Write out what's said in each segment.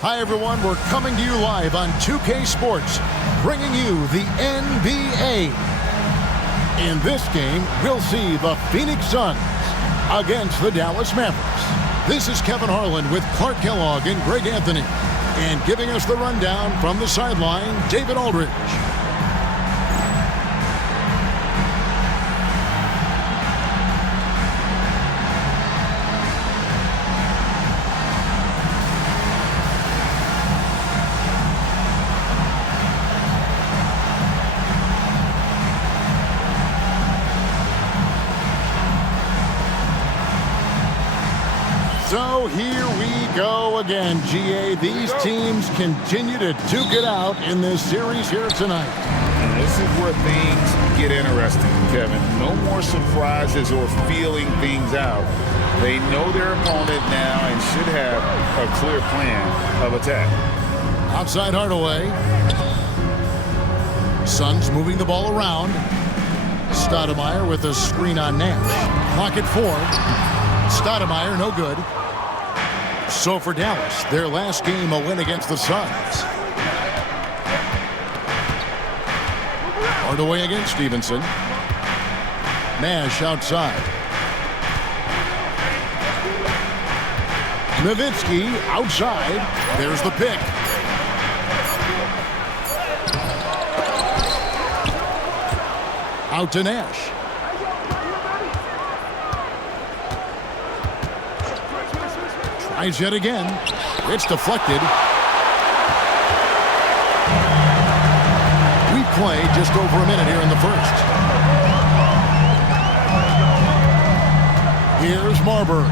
Hi, everyone. We're coming to you live on 2K Sports, bringing you the NBA. In this game, we'll see the Phoenix Suns against the Dallas Mavericks. This is Kevin Harlan with Clark Kellogg and Greg Anthony. And giving us the rundown from the sideline, David Aldridge. So here we go again, GA. These teams continue to duke it out in this series here tonight. And this is where things get interesting, Kevin. No more surprises or feeling things out. They know their opponent now and should have a clear plan of attack. Outside Hardaway. Suns moving the ball around. Stoudemire with a screen on Nash. Clock at 4. Stoudemire, no good. So for Dallas, their last game a win against the Suns. Hardaway against Stevenson. Nash outside. Nowitzki outside. There's the pick. Out to Nash. Tries yet again. It's deflected. We play just over a minute here in the first. Here's Marbury.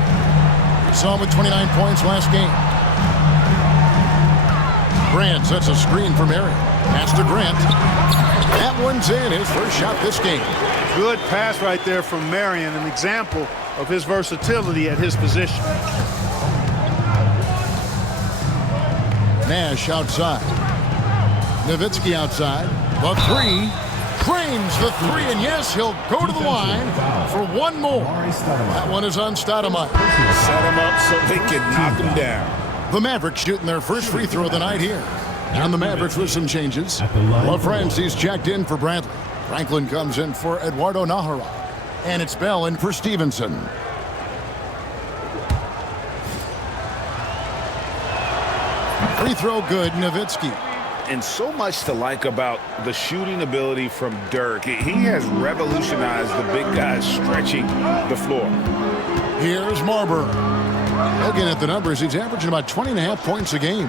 We saw him with 29 points last game. Grant sets a screen for Marion. Pass to Grant. That one's in. His first shot this game. Good pass right there from Marion, an example of his versatility at his position. Nash outside. Nowitzki outside. The three. Trains the three, and yes, he'll go to the line for one more. That one is on Stoudemire. Set him up so they can knock him down. The Mavericks shooting their first free throw of the night here. And the Mavericks with some changes. LaFrancie's checked in for Bradley. Franklin comes in for Eduardo Nahara. And it's Bell in for Stevenson. Free throw good, Nowitzki. And so much to like about the shooting ability from Dirk. He has revolutionized the big guys stretching the floor. Here's Marbury. Looking at the numbers, he's averaging about 20.5 points a game.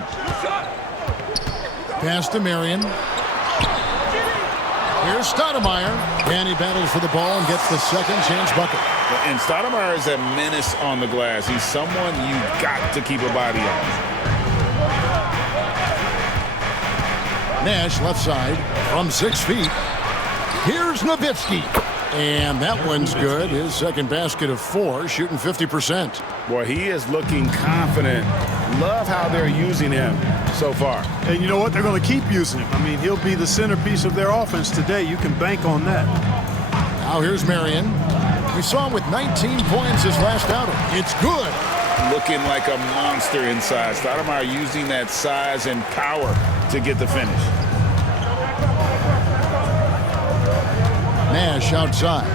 Pass to Marion. Here's Stoudemire. And he battles for the ball and gets the second chance bucket. And Stoudemire is a menace on the glass. He's someone you've got to keep a body on. Nash left side from 6 feet. Here's Nowitzki. And that one's good. His second basket of 4, shooting 50%. Boy, he is looking confident. Love how they're using him so far. And you know what? They're going to keep using him. I mean, he'll be the centerpiece of their offense today. You can bank on that. Now here's Marion. We saw him with 19 points his last outing. It's good. Looking like a monster inside. Stoudemire using that size and power to get the finish. Nash outside.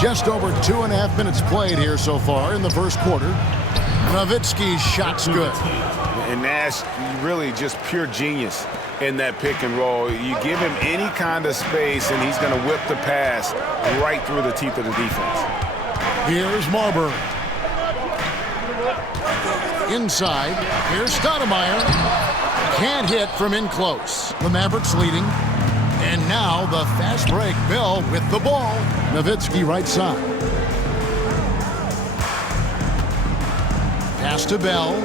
Just over 2.5 minutes played here so far in the first quarter. Nowitzki's shot's good. And Nash, really just pure genius in that pick and roll. You give him any kind of space, and he's going to whip the pass right through the teeth of the defense. Here's Marbury. Inside. Here's Stoudemire. Can't hit from in close. The Mavericks leading. And now the fast break. Bell with the ball. Nowitzki right side. Pass to Bell.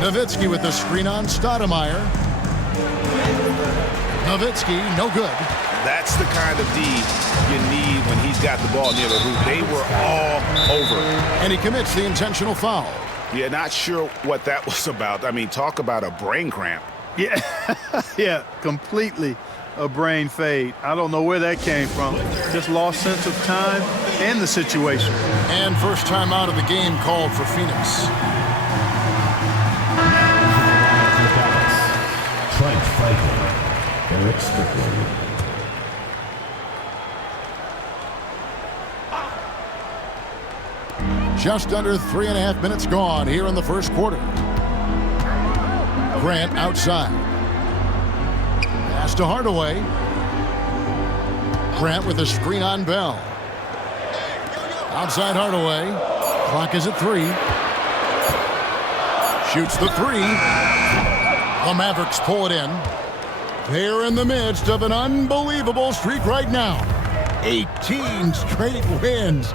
Nowitzki with the screen on Stoudemire. Nowitzki, no good. That's the kind of D you need when he's got the ball near the hoop. They were all over. And he commits the intentional foul. Yeah, not sure what that was about. I mean, talk about a brain cramp. Yeah, yeah, completely a brain fade. I don't know where that came from. Just lost sense of time and the situation. And first time out of the game called for Phoenix. Just under 3.5 minutes gone here in the first quarter. Grant outside. Pass to Hardaway. Grant with a screen on Bell. Outside Hardaway. Clock is at 3. Shoots the 3. The Mavericks pull it in. They're in the midst of an unbelievable streak right now. 18 straight wins.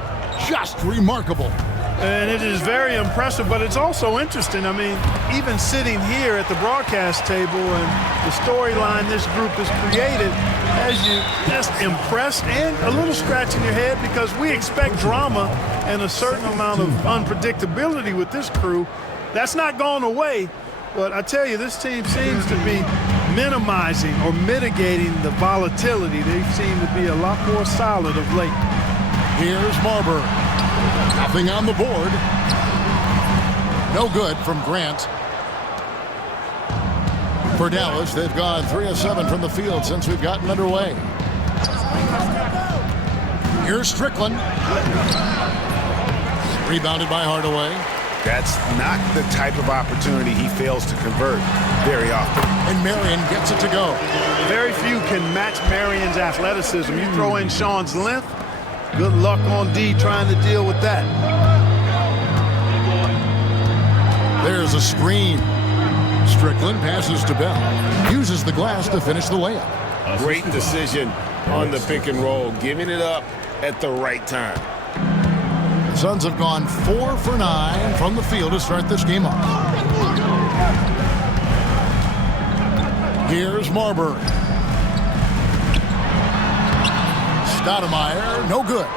Just remarkable. And it is very impressive, but it's also interesting. I mean, even sitting here at the broadcast table and the storyline this group has created has you just impressed and a little scratching your head, because we expect drama and a certain amount of unpredictability with this crew. That's not gone away, but I tell you, this team seems to be minimizing or mitigating the volatility. They seem to be a lot more solid of late. Here's Marbury. Nothing on the board. No good from Grant. For Dallas, they've gone 3 of 7 from the field since we've gotten underway. Here's Strickland. Rebounded by Hardaway. That's not the type of opportunity he fails to convert very often. And Marion gets it to go. Very few can match Marion's athleticism. You throw in Sean's length, good luck on D trying to deal with that. There's a screen. Strickland passes to Bell. Uses the glass to finish the layup. Great decision on the pick and roll, giving it up at the right time. The Suns have gone 4 for 9 from the field to start this game off. Here's Marbury. Stoudemire, no good.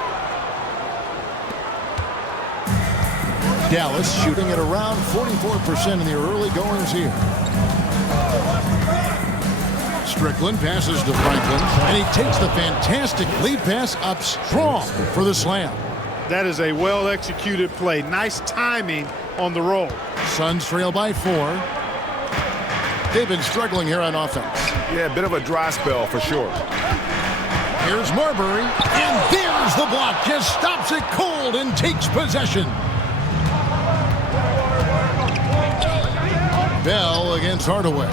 Dallas shooting at around 44% in the early goings here. Strickland passes to Franklin, and he takes the fantastic lead pass up strong for the slam. That is a well-executed play. Nice timing on the roll. Suns trail by 4. They've been struggling here on offense. Yeah, a bit of a dry spell for sure. Here's Marbury, and there's the block. Just stops it cold and takes possession. Bell against Hardaway.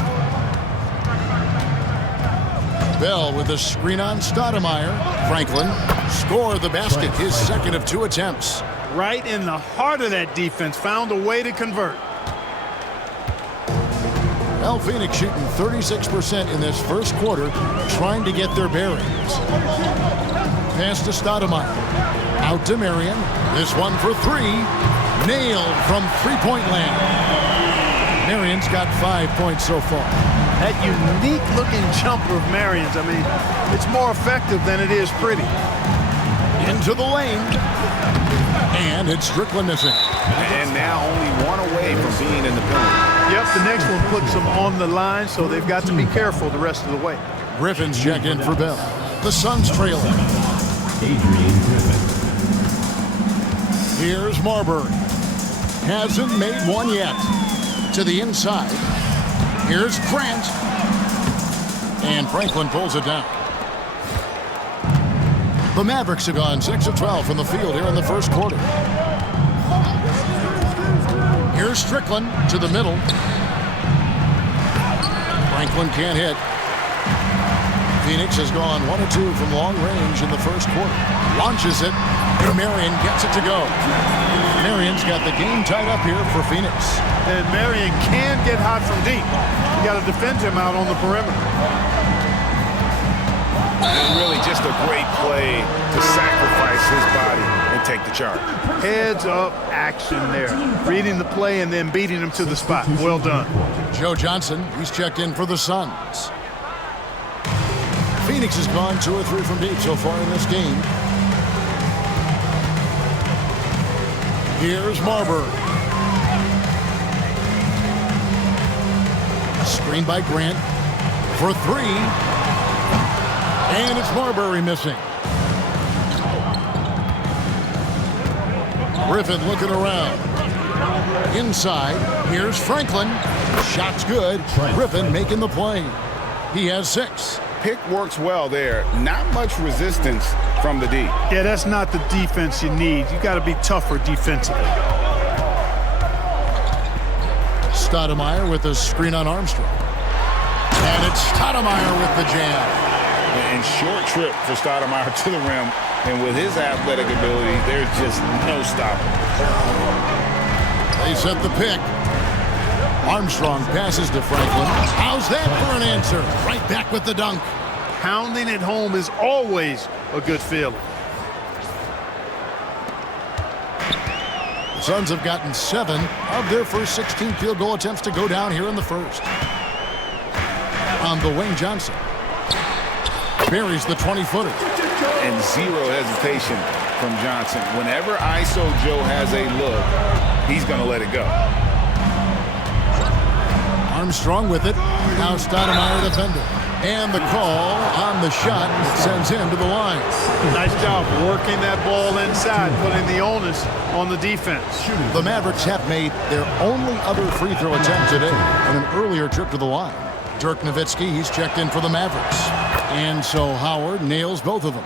Bell with a screen on Stoudemire. Franklin scored the basket, his second of 2 attempts. Right in the heart of that defense, found a way to convert. Well, Phoenix shooting 36% in this first quarter, trying to get their bearings. Pass to Stoudemire. Out to Marion. This one for 3. Nailed from three-point land. Marion's got 5 points so far. That unique-looking jumper of Marion's, I mean, it's more effective than it is pretty. Into the lane. And it's Strickland missing. And now only 1 away from being in the penalty. Yep, the next one puts them on the line, so they've got to be careful the rest of the way. Griffin's checked in for Bell. The Suns trailing. Here's Marbury. Hasn't made one yet. To the inside. Here's Grant. And Franklin pulls it down. The Mavericks have gone 6 of 12 from the field here in the first quarter. Here's Strickland to the middle. Franklin can't hit. Phoenix has gone 1 of 2 from long range in the first quarter. Launches it, and Marion gets it to go. Marion's got the game tied up here for Phoenix. And Marion can get hot from deep. You got to defend him out on the perimeter. And really just a great play to sacrifice his body and take the charge. Heads up action there. Reading the play and then beating him to the spot. Well done. Joe Johnson, he's checked in for the Suns. Phoenix has gone 2 or 3 from deep so far in this game. Here's Marbury. Screened by Grant for 3. And it's Marbury missing. Griffin looking around. Inside, here's Franklin. Shot's good. Griffin making the play. He has 6. Pick works well there. Not much resistance from the D. Yeah, that's not the defense you need. You got to be tougher defensively. Stoudemire with the screen on Armstrong. And it's Stoudemire with the jam. And short trip for Stoudemire to the rim. And with his athletic ability, there's just no stopping. They set the pick. Armstrong passes to Franklin. How's that for an answer? Right back with the dunk. Pounding it home is always a good feeling. The Suns have gotten 7 of their first 16 field goal attempts to go down here in the first. On the wing, Johnson buries the 20-footer. And zero hesitation from Johnson. Whenever ISO Joe has a look, he's going to let it go. Armstrong with it. Now Stoudemire defender. And the call on the shot sends him to the line. Nice job working that ball inside, putting the onus on the defense. The Mavericks have made their only other free throw attempt today on an earlier trip to the line. Dirk Nowitzki, he's checked in for the Mavericks. And so Howard nails both of them.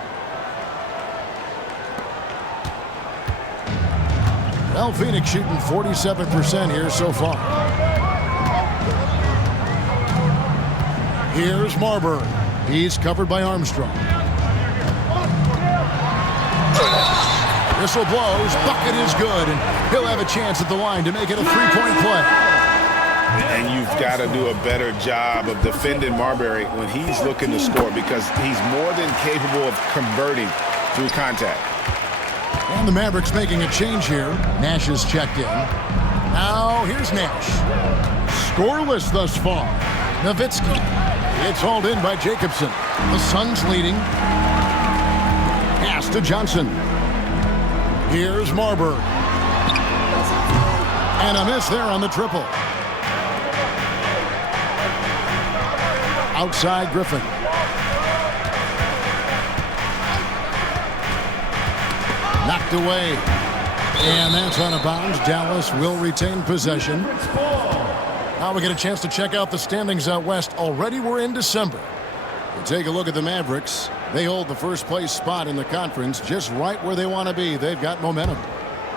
Well, Phoenix shooting 47% here so far. Here's Marbury. He's covered by Armstrong. Whistle blows. Bucket is good. And he'll have a chance at the line to make it a three-point play. And you've got to do a better job of defending Marbury when he's looking to score, because he's more than capable of converting through contact. And the Mavericks making a change here. Nash is checked in. Now here's Nash. Scoreless thus far. Nowitzki. It's hauled in by Jacobson. The Suns leading. Pass to Johnson. Here's Marbury. And a miss there on the triple. Outside Griffin. Knocked away. And that's out of bounds. Dallas will retain possession. Now we get a chance to check out the standings out west. Already we're in December. We'll take a look at the Mavericks. They hold the first place spot in the conference, just right where they want to be. They've got momentum.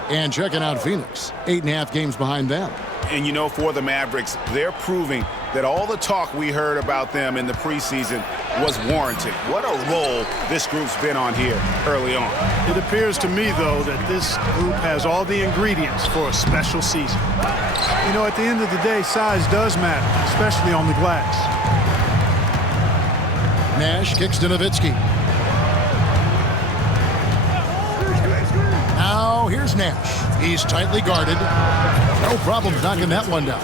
And checking out Phoenix, 8.5 games behind them. And you know, for the Mavericks, they're proving that all the talk we heard about them in the preseason was warranted. What a role this group's been on here early on. It appears to me, though, that this group has all the ingredients for a special season. You know, at the end of the day, size does matter, especially on the glass. Nash kicks to Nowitzki. Now here's Nash. He's tightly guarded. No problem knocking that one down.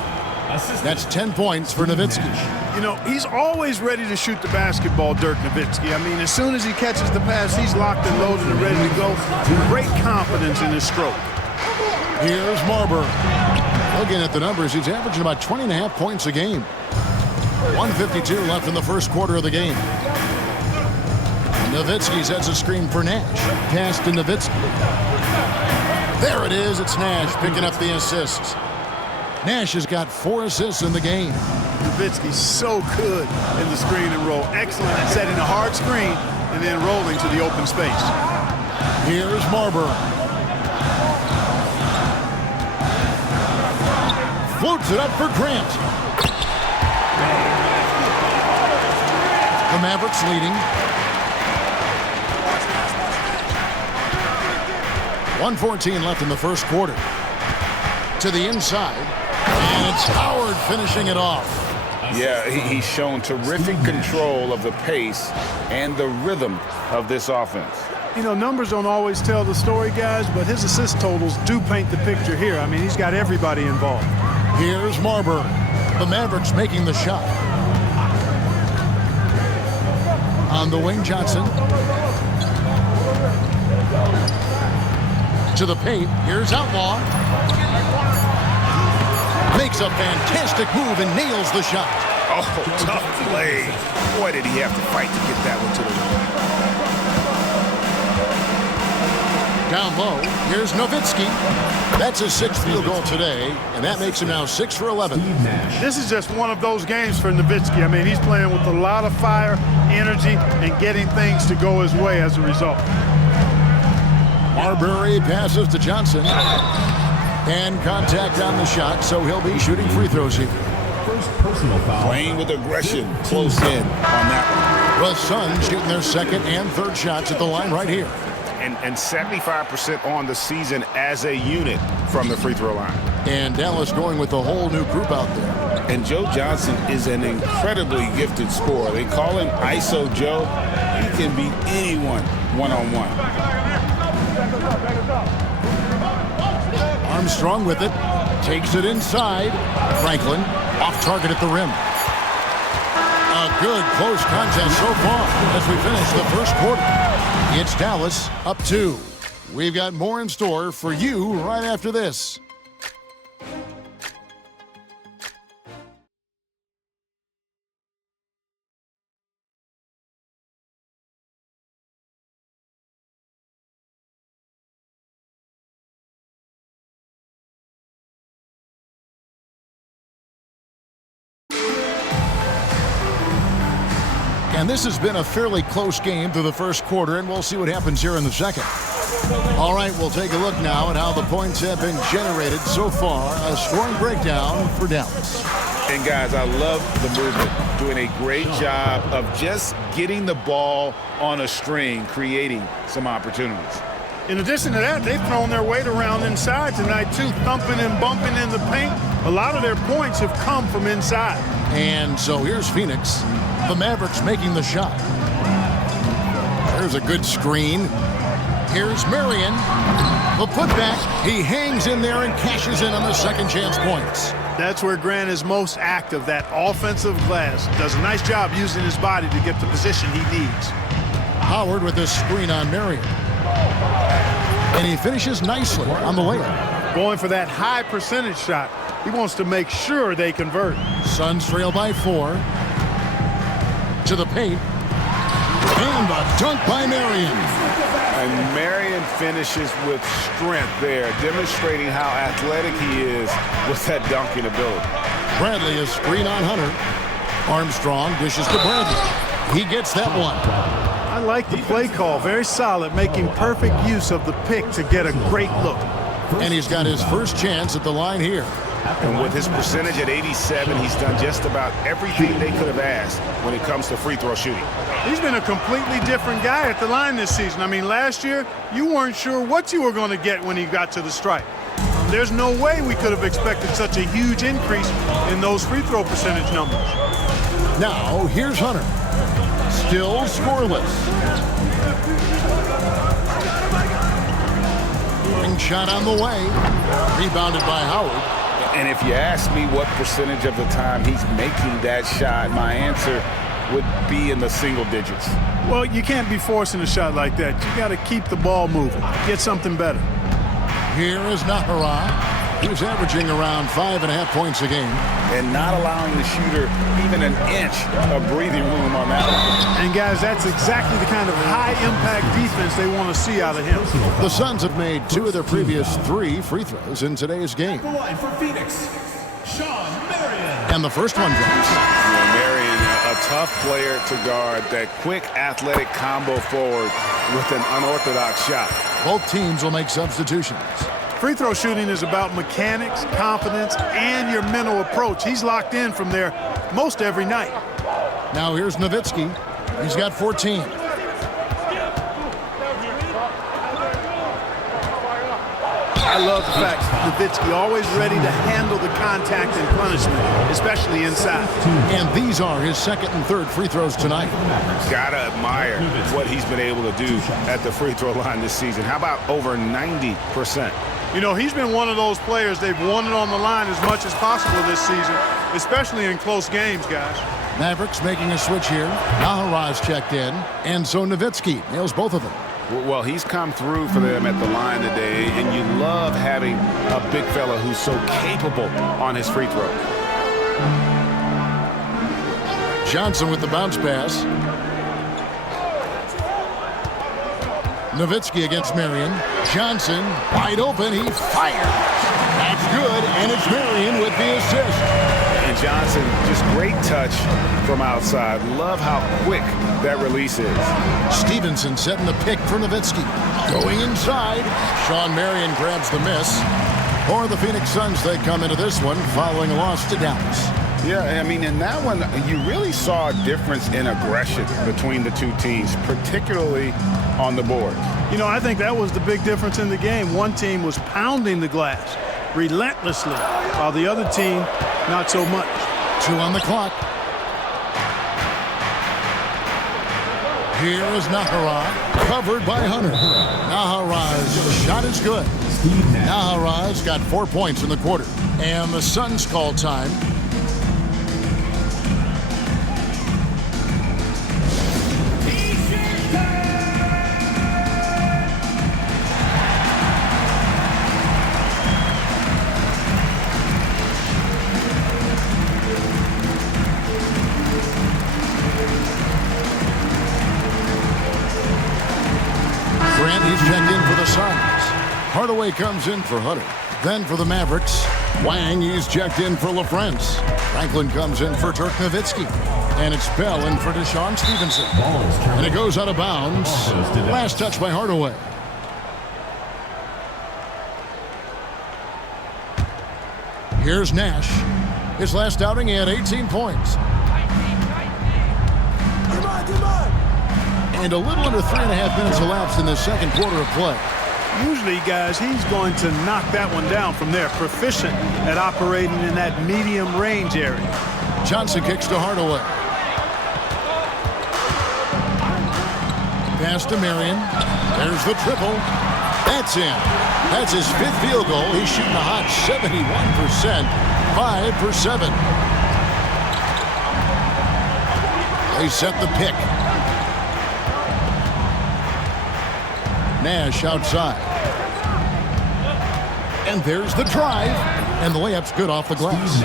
That's 10 points for Nowitzki. You know, he's always ready to shoot the basketball, Dirk Nowitzki. I mean, as soon as he catches the pass, he's locked and loaded and ready to go. Great confidence in his stroke. Here's Marbury. Looking at the numbers, he's averaging about 20.5 points a game. 1:52 left in the first quarter of the game. Nowitzki sets a screen for Nash. Pass to Nowitzki. There it is. It's Nash picking up the assist. Nash has got 4 assists in the game. Nowitzki's so good in the screen and roll. Excellent at setting a hard screen and then rolling to the open space. Here's Marbury. Floats it up for Grant. The Mavericks leading. 1:14 left in the first quarter. To the inside. And it's Howard finishing it off. Yeah, he's shown terrific control of the pace and the rhythm of this offense. You know, numbers don't always tell the story, guys, but his assist totals do paint the picture here. I mean, he's got everybody involved. Here's Marbury. The Mavericks making the shot. On the wing, Johnson. To the paint. Here's Outlaw. Makes a fantastic move and nails the shot. Oh, tough play. Boy, did he have to fight to get that one to the rim. Down low, here's Nowitzki. That's his 6th field goal today, and that makes him now 6 for 11. This is just one of those games for Nowitzki. I mean, he's playing with a lot of fire, energy, and getting things to go his way as a result. Marbury passes to Johnson. And contact on the shot, so he'll be shooting free throws here. First personal foul. Playing with aggression close in on that one. The Suns shooting their 2nd and 3rd shots at the line right here. And 75% on the season as a unit from the free throw line. And Dallas going with a whole new group out there. And Joe Johnson is an incredibly gifted scorer. They call him ISO Joe. He can beat anyone one-on-one. Armstrong with it. Takes it inside. Franklin off target at the rim. A good close contest so far as we finish the first quarter. It's Dallas up 2. We've got more in store for you right after this. And this has been a fairly close game through the first quarter, and we'll see what happens here in the second. All right, we'll take a look now at how the points have been generated so far. A scoring breakdown for Dallas. And guys, I love the movement. Doing a great job of just getting the ball on a string, creating some opportunities. In addition to that, they've thrown their weight around inside tonight, too, thumping and bumping in the paint. A lot of their points have come from inside. And so here's Phoenix. The Mavericks making the shot. There's a good screen. Here's Marion. The putback. He hangs in there and cashes in on the second chance points. That's where Grant is most active, that offensive glass. Does a nice job using his body to get the position he needs. Howard with this screen on Marion. And he finishes nicely on the layup. Going for that high percentage shot. He wants to make sure they convert. Suns trail by 4. To the paint. And a dunk by Marion. And Marion finishes with strength there, demonstrating how athletic he is with that dunking ability. Bradley is screen on Hunter. Armstrong dishes to Bradley. He gets that one. I like the play call. Very solid, making perfect use of the pick to get a great look. And he's got his first chance at the line here. And with his percentage at 87, he's done just about everything they could have asked when it comes to free throw shooting. He's been a completely different guy at the line this season. I mean, last year, you weren't sure what you were going to get when he got to the stripe. There's no way we could have expected such a huge increase in those free throw percentage numbers. Now, here's Hunter. Still scoreless. Shot on the way. Rebounded by Howard. And if you ask me what percentage of the time he's making that shot, my answer would be in the single digits. Well, you can't be forcing a shot like that. You got to keep the ball moving. Get something better. Here is Nahara. He's averaging around 5.5 points a game. And not allowing the shooter even an inch of breathing room on that one. And guys, that's exactly the kind of high-impact defense they want to see out of him. The Suns have made 2 of their previous 3 free throws in today's game. The line for Phoenix, Sean Marion. And the first one drops. Marion, a tough player to guard. That quick, athletic combo forward with an unorthodox shot. Both teams will make substitutions. Free throw shooting is about mechanics, confidence, and your mental approach. He's locked in from there most every night. Now here's Nowitzki. He's got 14. I love the fact Nowitzki always ready to handle the contact and punishment, especially inside. And these are his second and third free throws tonight. Gotta admire what he's been able to do at the free throw line this season. How about over 90%? You know, he's been one of those players they've wanted on the line as much as possible this season, especially in close games, guys. Mavericks making a switch here. Nahara's checked in, and so Nowitzki nails both of them. Well, he's come through for them at the line today, and you love having a big fella who's so capable on his free throw. Johnson with the bounce pass. Nowitzki against Marion. Johnson, wide open, he fires. That's good, and it's Marion with the assist. And Johnson, just great touch from outside. Love how quick that release is. Stevenson setting the pick for Nowitzki. Going inside. Sean Marion grabs the miss. For the Phoenix Suns, they come into this one following a loss to Dallas. Yeah, I mean, in that one, you really saw a difference in aggression between the two teams, particularly on the board. You know, I think that was the big difference in the game. One team was pounding the glass relentlessly, while the other team, not so much. 2 on the clock. Here is Nahara, covered by Hunter. Nahara's shot is good. Nahara's got 4 points in the quarter. And the Suns call time. He's checked in for the Suns. Hardaway comes in for Hunter. Then for the Mavericks, Wang, he's checked in for LaFrance. Franklin comes in for Dirk Nowitzki. And it's Bell in for Deshaun Stevenson. And it goes out of bounds. Last touch by Hardaway. Here's Nash. His last outing, he had 18 points. And a little under 3.5 minutes elapsed in the second quarter of play. Usually, guys, he's going to knock that one down from there. Proficient at operating in that medium range area. Johnson kicks to Hardaway. Pass to Marion. There's the triple. That's in. That's his 5th field goal. He's shooting a hot 71%. 5 for 7. They set the pick. Nash outside. And there's the drive. And the layup's good off the glass.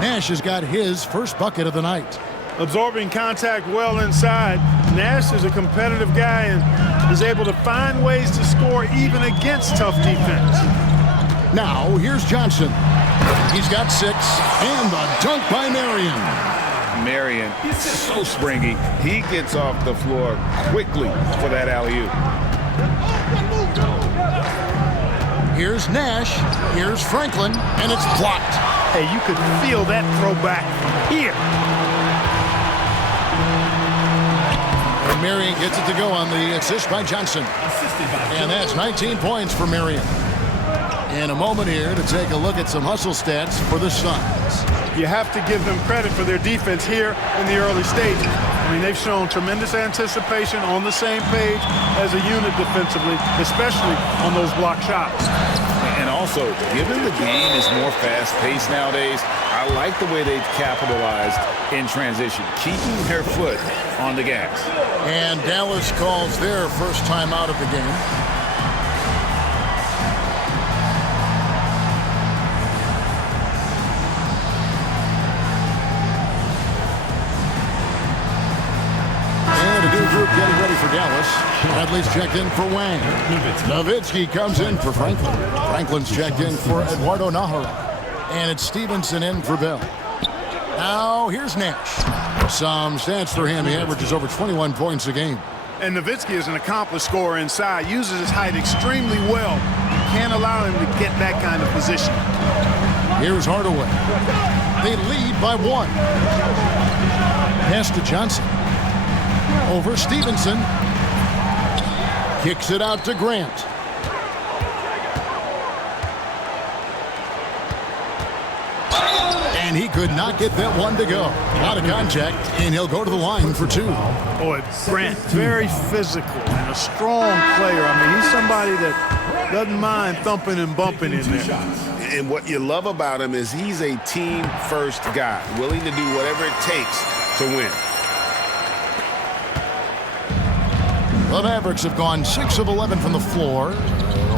Nash has got his first bucket of the night. Absorbing contact well inside. Nash is a competitive guy and is able to find ways to score even against tough defense. Now, here's Johnson. He's got 6. And the dunk by Marion. Marion, so springy. He gets off the floor quickly for that alley-oop. Here's Nash. Here's Franklin. And it's blocked. Hey, you could feel that throwback from here. And Marion gets it to go on the assist by Johnson. And that's 19 points for Marion. In a moment here to take a look at some hustle stats for the Suns. You have to give them credit for their defense here in the early stages. I mean, they've shown tremendous anticipation, on the same page as a unit defensively, especially on those block shots. And also, given the game is more fast-paced nowadays, I like the way they've capitalized in transition, keeping their foot on the gas. And Dallas calls their first time out of the game. Getting ready for Dallas. Bradley's checked in for Wang. Nowitzki comes in for Franklin. Franklin's checked in for Eduardo Nahara. And it's Stevenson in for Bell. Now here's Nash. Some stats for him. He averages over 21 points a game. And Nowitzki is an accomplished scorer inside. Uses his height extremely well. You can't allow him to get that kind of position. Here's Hardaway. They lead by 1. Pass to Johnson. Over Stevenson. Kicks it out to Grant. And he could not get that one to go. A lot of contact, and he'll go to the line for 2. Boy, Grant, very physical and a strong player. I mean, he's somebody that doesn't mind thumping and bumping in there. And what you love about him is he's a team-first guy, willing to do whatever it takes to win. The Mavericks have gone 6 of 11 from the floor.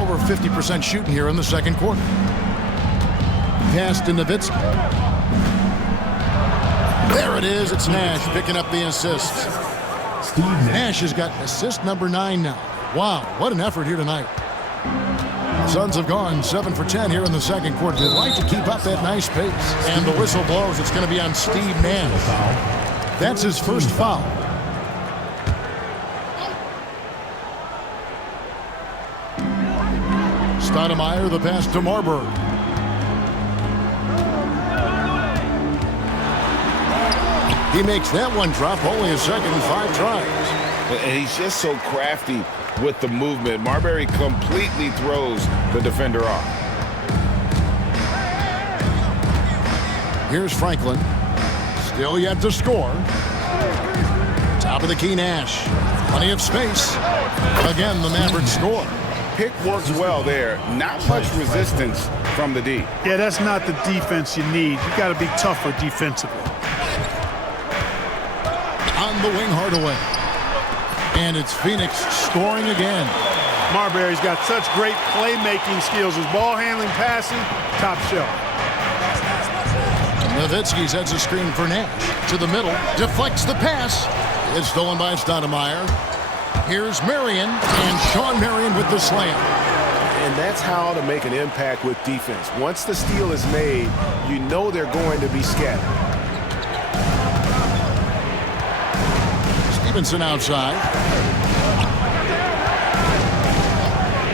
Over 50% shooting here in the second quarter. Pass to Nowitzki. There it is. It's Nash picking up the assist. Nash has got assist number 9 now. Wow, what an effort here tonight. Suns have gone 7 for 10 here in the second quarter. They'd like to keep up that nice pace. And the whistle blows. It's going to be on Steve Nash. That's his first foul. Stoudemire, the pass to Marbury. He makes that one drop, only a second and 5 tries. And he's just so crafty with the movement. Marbury completely throws the defender off. Here's Franklin. Still yet to score. Top of the key, Nash. Plenty of space. Again, the Mavericks score. Pick works well there. Not much resistance from the D. Yeah, that's not the defense you need. You got to be tougher defensively. On the wing, Hardaway. And it's Phoenix scoring again. Marbury's got such great playmaking skills. His ball handling, passing, top shelf. Nowitzki sets a screen for Nash. To the middle, deflects the pass. It's stolen by Stoudemire. Here's Marion, and Sean Marion with the slam. And that's how to make an impact with defense. Once the steal is made, you know they're going to be scattered. Stevenson outside.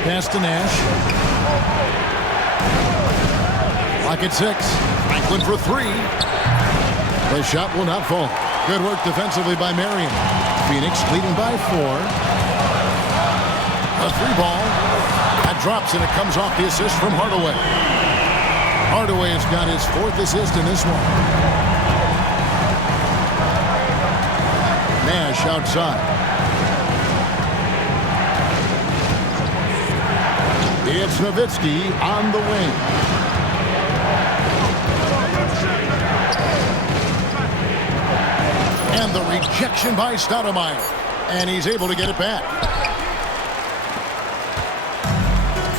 Pass to Nash. Clock at 6. Franklin for 3. The shot will not fall. Good work defensively by Marion. Phoenix leading by 4. A 3-ball. That drops, and it comes off the assist from Hardaway. Hardaway has got his 4th assist in this one. Nash outside. It's Nowitzki on the wing. And the rejection by Stoudemire. And he's able to get it back.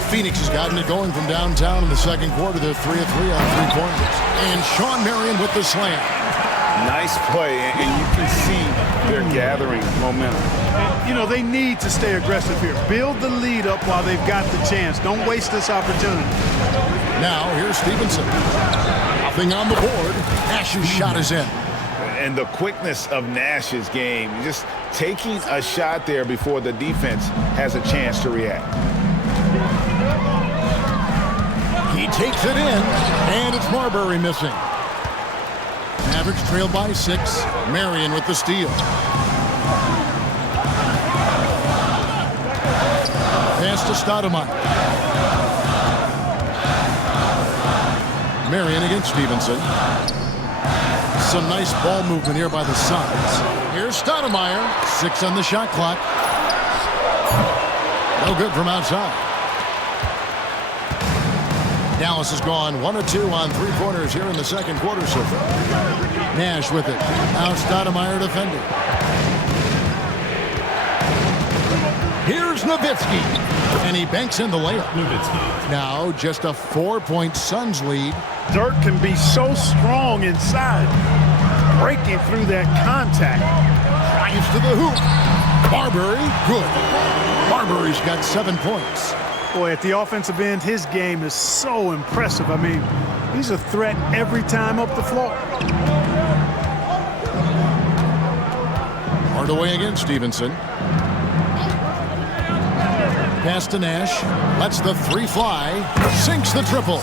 Phoenix has gotten it going from downtown in the second quarter. They're 3 of 3 on 3 pointers. And Sean Marion with the slam. Nice play, and you can see they're gathering momentum. You know, they need to stay aggressive here. Build the lead up while they've got the chance. Don't waste this opportunity. Now, here's Stevenson. Nothing on the board. Nash's shot is in. And the quickness of Nash's game, just taking a shot there before the defense has a chance to react. He takes it in, and it's Marbury missing. Mavericks trailed by 6. Marion with the steal. Pass to Stoudemire. Marion against Stevenson. Some nice ball movement here by the Suns. Here's Stoudemire. 6 on the shot clock. No good from outside. Dallas has gone 1 of 2 on 3 pointers here in the second quarter so far. Nash with it. Now Stoudemire defending. Here's Nowitzki. And he banks in the layup. Nowitzki. Now just a 4-point Suns lead. Dirk can be so strong inside. Breaking through that contact. Drives to the hoop. Marbury, good. Marbury's got 7 points. Boy, at the offensive end, his game is so impressive. I mean, he's a threat every time up the floor. Hardaway against Stevenson. Pass to Nash. Lets the 3 fly. Sinks the triple.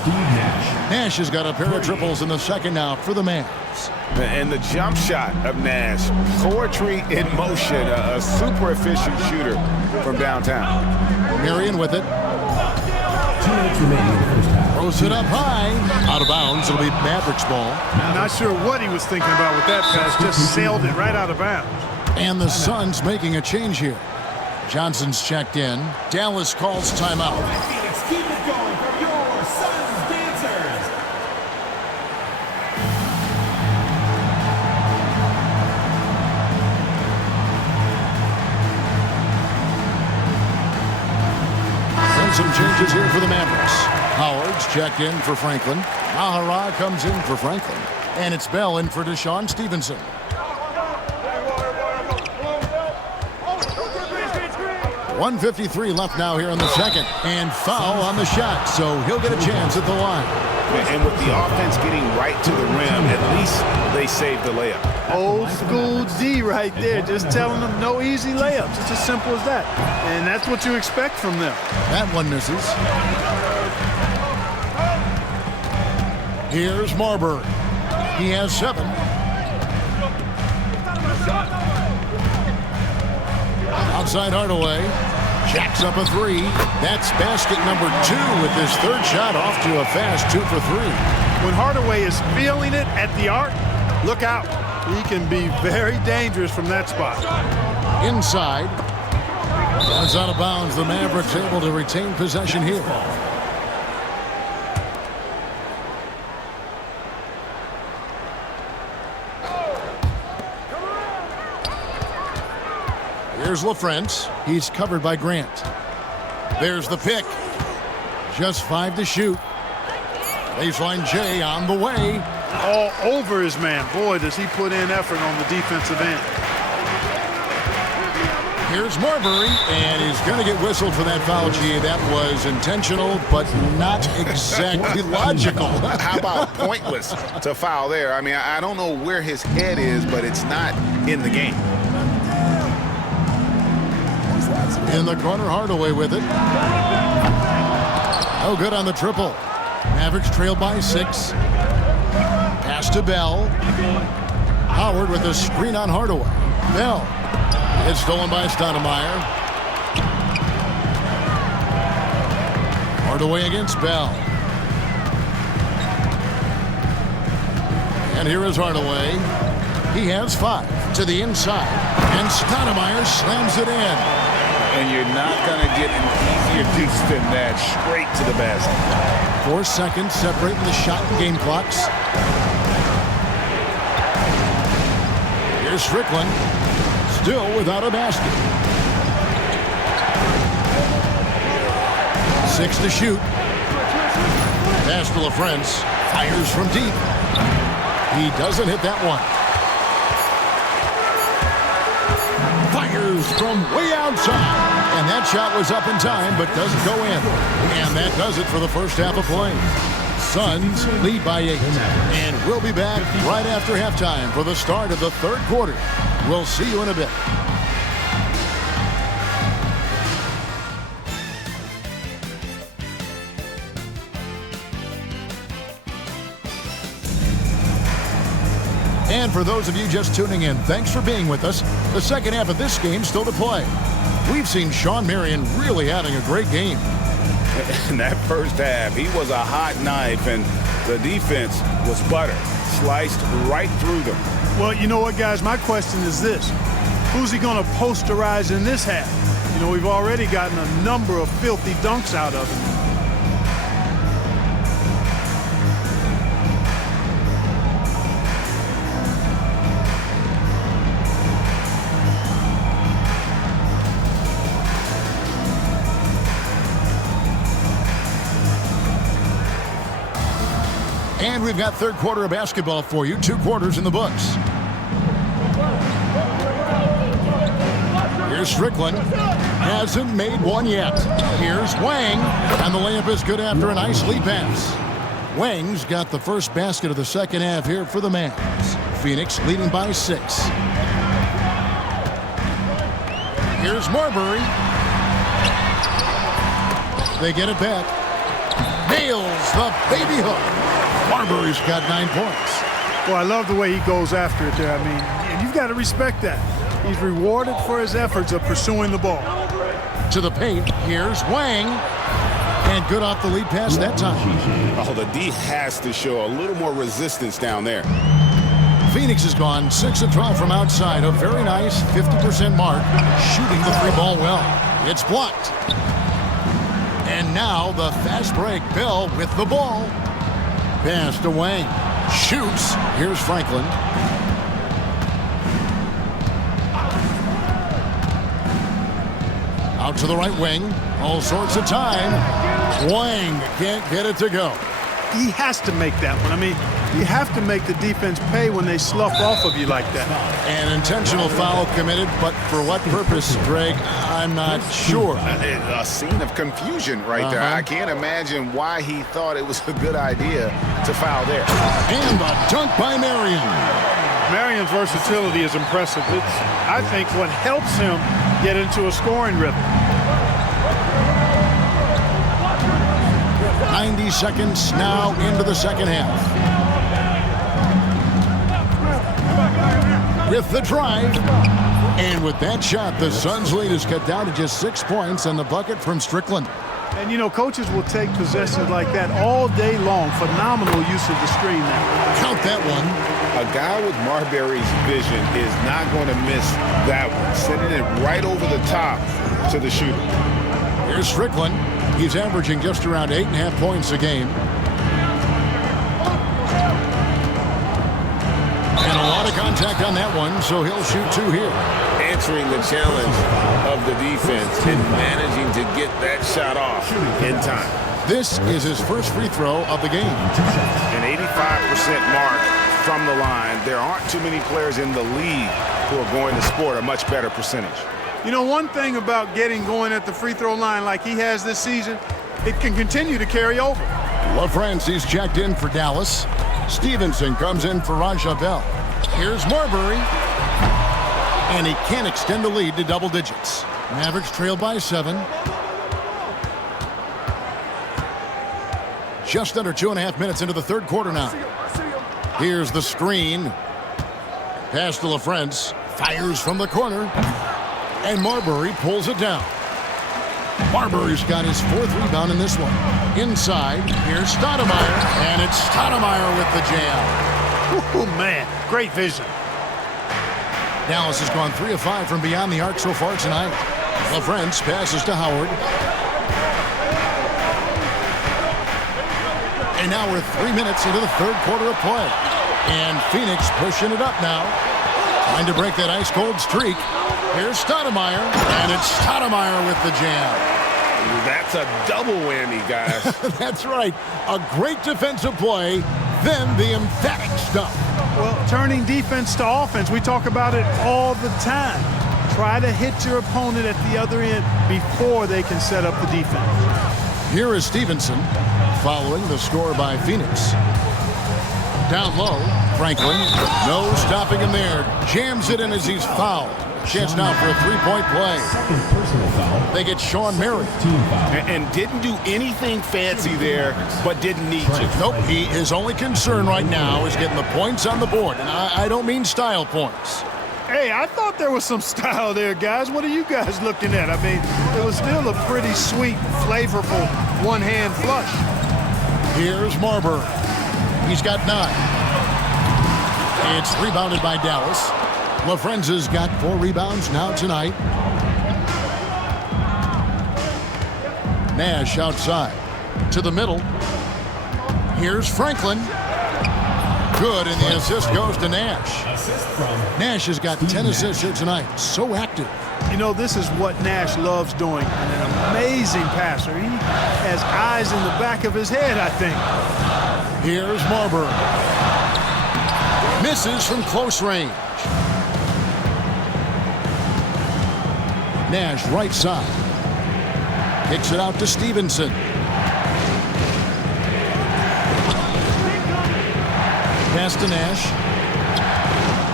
Nash has got a pair of triples in the second now for the Mavs. And the jump shot of Nash. Poetry in motion. A super efficient shooter from downtown. Marion with it. 2 minutes remaining in the first half. Throws it up high. Out of bounds. It'll be Mavericks ball. I'm not sure what he was thinking about with that pass. Just sailed it right out of bounds. And the Suns making a change here. Johnson's checked in. Dallas calls timeout. Phoenix, keep it going for your Suns dancers. And some changes here for the Mavericks. Howard's checked in for Franklin. Mahara comes in for Franklin. And it's Bell in for Deshaun Stevenson. 1:53 left now here in the second. And foul on the shot, so he'll get a chance at the line. And with the offense getting right to the rim, at least they saved the layup. Old school D right there, just telling them no easy layups. It's as simple as that. And that's what you expect from them. That one misses. Here's Marbury. He has 7. Outside Hardaway. Jacks up a 3. That's basket number 2 with his 3rd shot, off to a fast 2 for 3. When Hardaway is feeling it at the arc, look out. He can be very dangerous from that spot. Inside. It's out of bounds. The Mavericks able to retain possession here. Here's LaFrance. He's covered by Grant. There's the pick. Just 5 to shoot. Baseline J on the way. All over his man. Boy, does he put in effort on the defensive end. Here's Marbury, and he's going to get whistled for that foul, G. That was intentional, but not exactly logical. How about pointless to foul there? I mean, I don't know where his head is, but it's not in the game. In the corner, Hardaway with it. Oh, good on the triple. Mavericks trail by 6. Pass to Bell. Howard with a screen on Hardaway. Bell. It's stolen by Stoudemire. Hardaway against Bell. And here is Hardaway. He has 5 to the inside. And Stoudemire slams it in. And you're not going to get an easier deuce than that, straight to the basket. 4 seconds separating the shot and game clocks. Here's Strickland. Still without a basket. 6 to shoot. Pass to LaFrance. Fires from deep. He doesn't hit that one. Fires from way outside. And that shot was up in time, but doesn't go in. And that does it for the first half of play. Suns lead by 8. And we'll be back right after halftime for the start of the 3rd quarter. We'll see you in a bit. And for those of you just tuning in, thanks for being with us. The second half of this game still to play. We've seen Shawn Marion really having a great game. In that first half, he was a hot knife, and the defense was butter. Sliced right through them. Well, you know what, guys? My question is this. Who's he going to posterize in this half? You know, we've already gotten a number of filthy dunks out of him. And we've got 3rd quarter of basketball for you. 2 quarters in the books. Here's Strickland. Hasn't made one yet. Here's Wang. And the layup is good after a nice lead pass. Wang's got the first basket of the second half here for the Mavs. Phoenix leading by 6. Here's Marbury. They get it back. Nails the baby hook. Marbury's got 9 points. Well, I love the way he goes after it there. I mean, you've got to respect that. He's rewarded for his efforts of pursuing the ball. To the paint, here's Wang. And good off the lead pass that time. Oh, the D has to show a little more resistance down there. Phoenix has gone 6 of 12 from outside. A very nice 50% mark. Shooting the 3-ball well. It's blocked. And now the fast break. Bell with the ball. Pass to Wang. Shoots. Here's Franklin. Out to the right wing. All sorts of time. Wang can't get it to go. he has to make that one. I mean, you have to make the defense pay when they slough off of you like that. An intentional foul committed, but for what purpose, Greg, I'm not sure. A scene of confusion right there. I can't imagine why he thought it was a good idea to foul there. And a dunk by Marion. Marion's versatility is impressive. It's, I think, what helps him get into a scoring rhythm. 90 seconds now into the second half. With the drive. And with that shot, the Suns' lead is cut down to just 6 points and the bucket from Strickland. And, you know, coaches will take possessions like that all day long. Phenomenal use of the screen there. Count that one. A guy with Marbury's vision is not going to miss that one. Sending it right over the top to the shooter. Here's Strickland. He's averaging just around 8.5 points a game. And a lot of contact on that one, so he'll shoot 2 here. Answering the challenge of the defense and managing to get that shot off in time. This is his first free throw of the game. An 85% mark from the line. There aren't too many players in the league who are going to score a much better percentage. You know, one thing about getting going at the free throw line like he has this season, it can continue to carry over. LaFrance's checked in for Dallas. Stevenson comes in for Raja Bell. Here's Marbury. And he can't extend the lead to double digits. Mavericks trail by 7. Just under 2.5 minutes into the third quarter now. Here's the screen. Pass to LaFrance. Fires from the corner. And Marbury pulls it down. Marbury's got his 4th rebound in this one. Inside, here's Stoudemire. And it's Stoudemire with the jam. Oh, man, great vision. Dallas has gone 3 of 5 from beyond the arc so far tonight. LaFrance passes to Howard. And now we're 3 minutes into the third quarter of play. And Phoenix pushing it up now. Trying to break that ice-cold streak. Here's Stoudemire. And it's Stoudemire with the jam. That's a double whammy, guys. That's right. A great defensive play, then the emphatic stuff. Well, turning defense to offense, we talk about it all the time. Try to hit your opponent at the other end before they can set up the defense. Here is Stevenson following the score by Phoenix. Down low, Franklin. No stopping him there. Jams it in as he's fouled. Chance now for a 3-point play. They get Sean Merritt. And didn't do anything fancy there, but didn't need to. Nope, his only concern right now is getting the points on the board. And I don't mean style points. Hey, I thought there was some style there, guys. What are you guys looking at? I mean, it was still a pretty sweet, flavorful one-hand flush. Here's Marbury. He's got 9. It's rebounded by Dallas. LaFrenza's got 4 rebounds now tonight. Nash outside to the middle. Here's Franklin. Good, and the assist goes to Nash. Nash has got 10 assists here tonight. So active. You know, this is what Nash loves doing. An amazing passer. He has eyes in the back of his head, I think. Here's Marbury. Misses from close range. Nash right side. Kicks it out to Stevenson. Pass to Nash.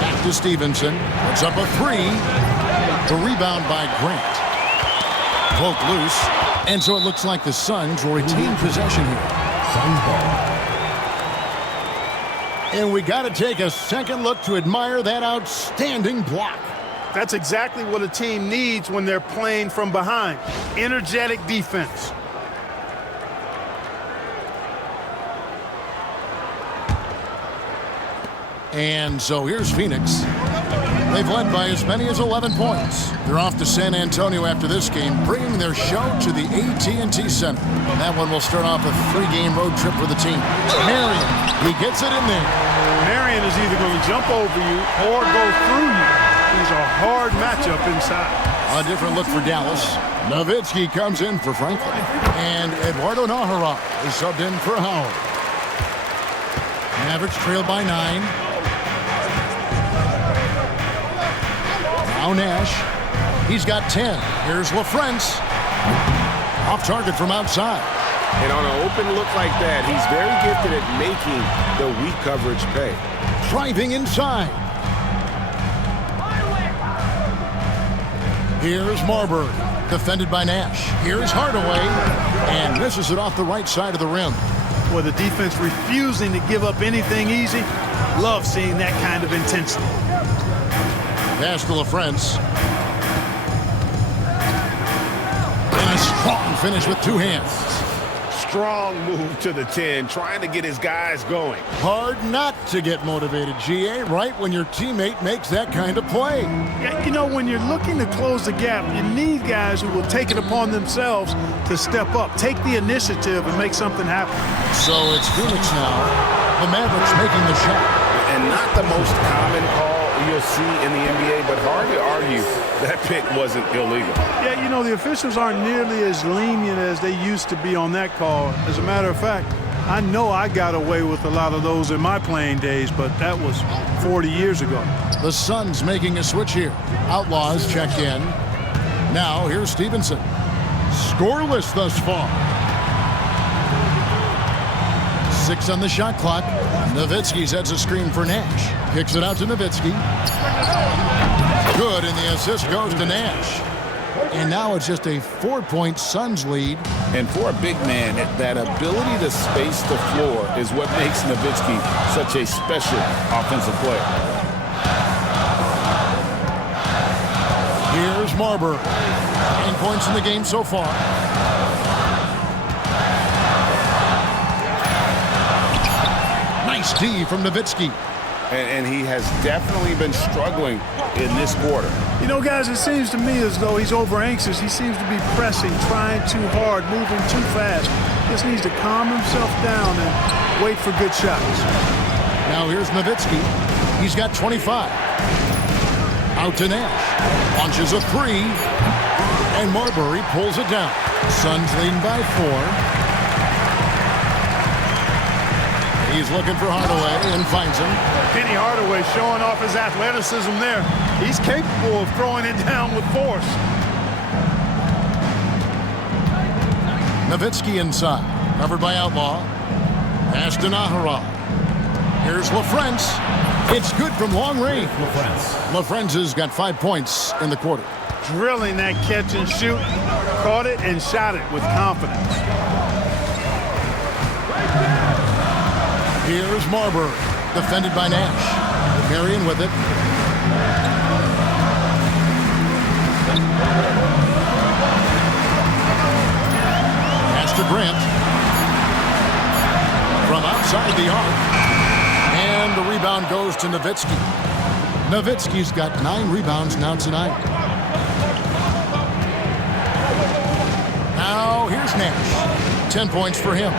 Back to Stevenson. Puts up a 3. The rebound by Grant. Poke loose. And so it looks like the Suns will retain possession here. And we got to take a second look to admire that outstanding block. That's exactly what a team needs when they're playing from behind. Energetic defense. And so here's Phoenix. They've led by as many as 11 points. They're off to San Antonio after this game, bringing their show to the AT&T Center. That one will start off a 3-game road trip for the team. Marion, he gets it in there. Marion is either going to jump over you or go through you. He's a hard matchup inside. A different look for Dallas. Nowitzki comes in for Franklin. And Eduardo Nájera is subbed in for Howard. Mavericks trail by 9. Now Nash. He's got 10. Here's LaFrance. Off target from outside. And on an open look like that, he's very gifted at making the weak coverage pay. Driving inside. Here's Marbury. Defended by Nash. Here's Hardaway. And misses it off the right side of the rim. Well, the defense refusing to give up anything easy. Love seeing that kind of intensity. Pass to LaFrance. And a strong finish with 2 hands. Strong move to the 10, trying to get his guys going. Hard not to get motivated, GA, right when your teammate makes that kind of play. Yeah, you know, when you're looking to close the gap, you need guys who will take it upon themselves to step up, take the initiative, and make something happen. So it's Phoenix now. The Mavericks making the shot. And not the most common call you'll see in the NBA, but hard to argue that pick wasn't illegal. Yeah, you know, the officials aren't nearly as lenient as they used to be on that call. As a matter of fact, I know I got away with a lot of those in my playing days, but that was 40 years ago. The Suns making a switch here. Outlaws check in. Now here's Stevenson. Scoreless thus far. 6 on the shot clock. Nowitzki sets a screen for Nash. Kicks it out to Nowitzki. Good, and the assist goes to Nash. And now it's just a 4-point Suns lead. And for a big man, that ability to space the floor is what makes Nowitzki such a special offensive player. Here's Marbury. 9 points in the game so far. Nice D from Nowitzki. And he has definitely been struggling in this quarter. You know, guys, it seems to me as though he's over-anxious. He seems to be pressing, trying too hard, moving too fast. Just needs to calm himself down and wait for good shots. Now here's Nowitzki. He's got 25. Out to Nash. Launches a 3. And Marbury pulls it down. Suns leading by 4. He's looking for Hardaway and finds him. Penny Hardaway showing off his athleticism there. He's capable of throwing it down with force. Nowitzki inside. Covered by Outlaw. Pass to Nahara. Here's LaFrance. It's good from long range. LaFrance has got 5 points in the quarter. Drilling that catch and shoot. Caught it and shot it with confidence. Here's Marbury, defended by Nash. Marion with it. Pass to Grant. From outside the arc. And the rebound goes to Nowitzki. Nowitzki's got 9 rebounds now tonight. Now here's Nash. 10 points for him.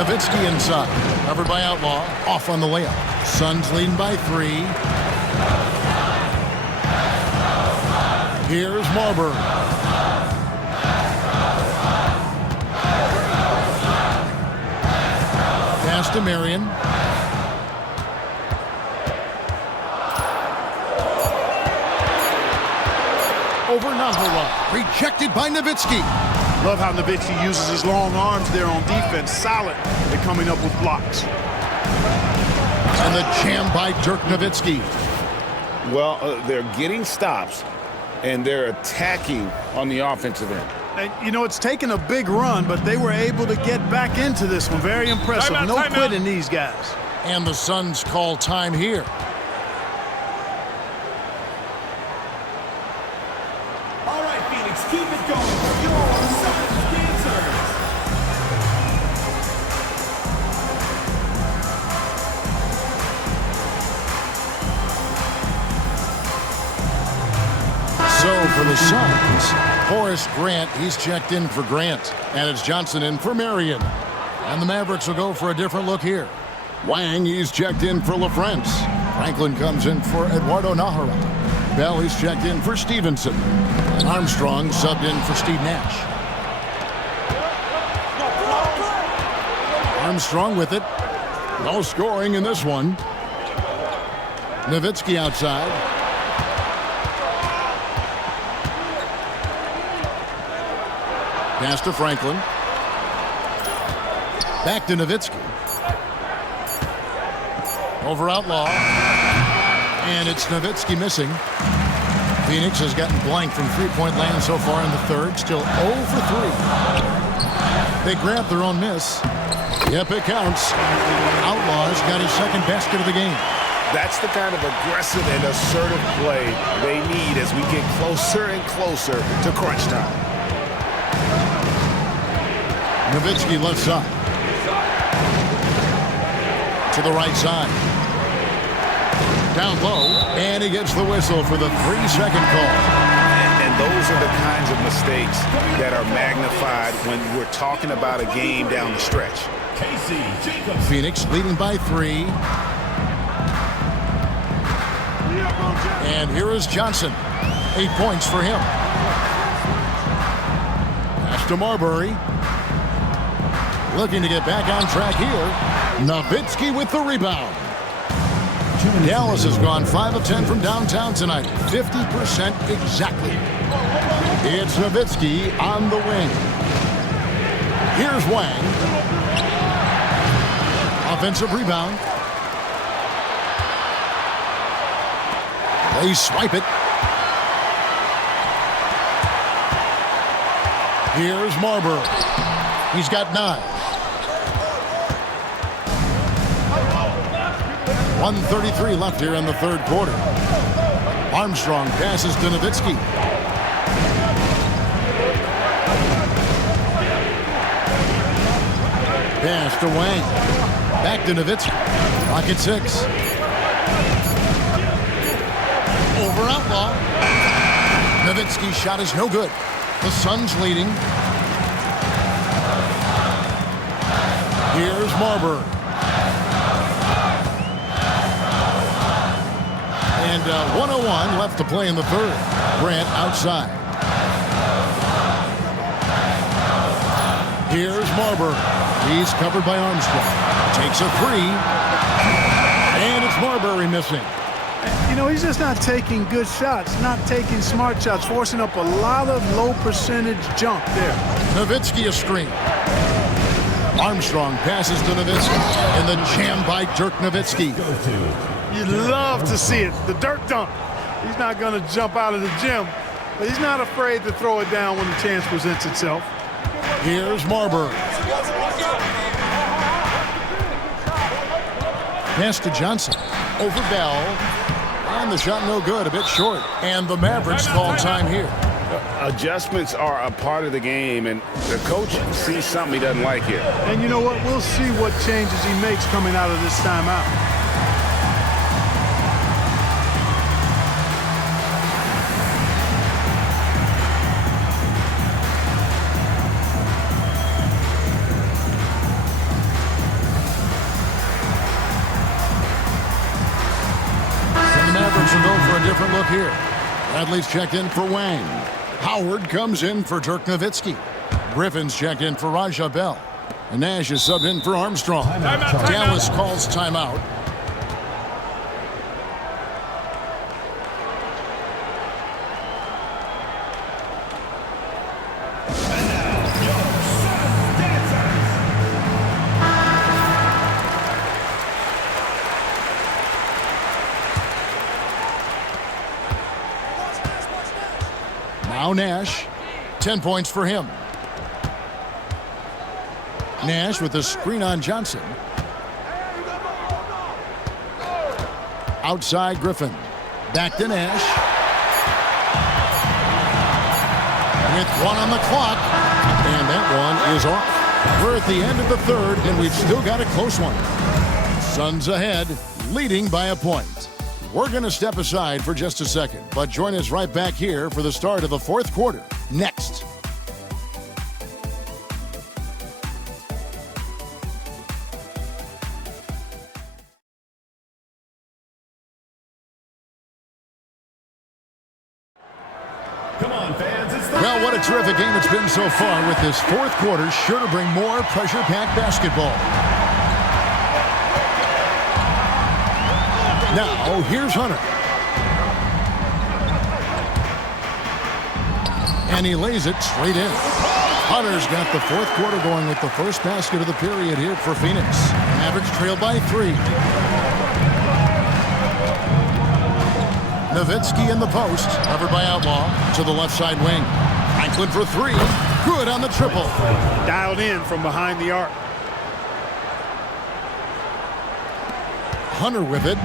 Nowitzki inside, covered by Outlaw, off on the layup. Suns leading by 3. Here's Marbury. Pass to Marion. Over Nahara, rejected by Nowitzki. Love how Nowitzki uses his long arms there on defense. Solid at coming up with blocks. And the jam by Dirk Nowitzki. Well, they're getting stops, and they're attacking on the offensive end. And, you know, it's taken a big run, but they were able to get back into this one. Very impressive. No quitting these guys. And the Suns call time here. All right, Phoenix, keep it going for your Suns dancers. So for the Suns, Horace Grant, he's checked in for Grant. And it's Johnson in for Marion. And the Mavericks will go for a different look here. Wang, he's checked in for LaFrance. Franklin comes in for Eduardo Nahara. Bell, he's checked in for Stevenson. And Armstrong subbed in for Steve Nash. Armstrong with it. No scoring in this one. Nowitzki outside. Pass to Franklin. Back to Nowitzki. Over Outlaw. And it's Nowitzki missing. Phoenix has gotten blank from three-point land so far in the third. Still 0 for 3. They grab their own miss. Yep, it counts. Outlaw's got his second basket of the game. That's the kind of aggressive and assertive play they need as we get closer and closer to crunch time. Nowitzki left side. To the right side. Down low, and he gets the whistle for the 3-second call. And those are the kinds of mistakes that are magnified when we're talking about a game down the stretch. Phoenix leading by 3. And here is Johnson. 8 points for him. Pass to Marbury. Looking to get back on track here. Nowitzki with the rebound. Dallas has gone 5 of 10 from downtown tonight. 50% exactly. It's Nowitzki on the wing. Here's Wang. Offensive rebound. They swipe it. Here's Marbury. He's got 9. 1:33 left here in the third quarter. Armstrong passes to Nowitzki. Pass to Wang. Back to Nowitzki. Clock at 6. Over Outlaw. Nowitzki's shot is no good. The Suns leading. Here's Marbury. And 1:01 left to play in the third. Grant outside. Here's Marbury. He's covered by Armstrong. Takes a 3. And it's Marbury missing. You know, he's just not taking good shots, not taking smart shots, forcing up a lot of low percentage jump there. Nowitzki a screen. Armstrong passes to Nowitzki. And the jam by Dirk Nowitzki. You'd love to see it. The dirt dunk. He's not going to jump out of the gym, but he's not afraid to throw it down when the chance presents itself. Here's Marbury. Pass to Johnson. Over Bell. And the shot no good. A bit short. And the Mavericks call time here. Adjustments are a part of the game, and the coach sees something he doesn't like here. And you know what? We'll see what changes he makes coming out of this timeout. Different look here. Bradley's checked in for Wang. Howard comes in for Dirk Nowitzki. Griffin's checked in for Raja Bell. And Nash is subbed in for Armstrong. Dallas calls timeout. Now Nash, 10 points for him. Nash with a screen on Johnson. Outside Griffin. Back to Nash. With 1 on the clock. And that one is off. We're at the end of the third, and we've still got a close one. Suns ahead, leading by a point. We're going to step aside for just a second, but join us right back here for the start of the fourth quarter. Next. Come on, fans. Well, what a terrific game it's been so far, with this fourth quarter sure to bring more pressure-packed basketball. Now, here's Hunter. And he lays it straight in. Hunter's got the fourth quarter going with the first basket of the period here for Phoenix. Mavericks trail by 3. Nowitzki in the post, covered by Outlaw, to the left side wing. Franklin for 3. Good on the triple. Dialed in from behind the arc. Hunter with it.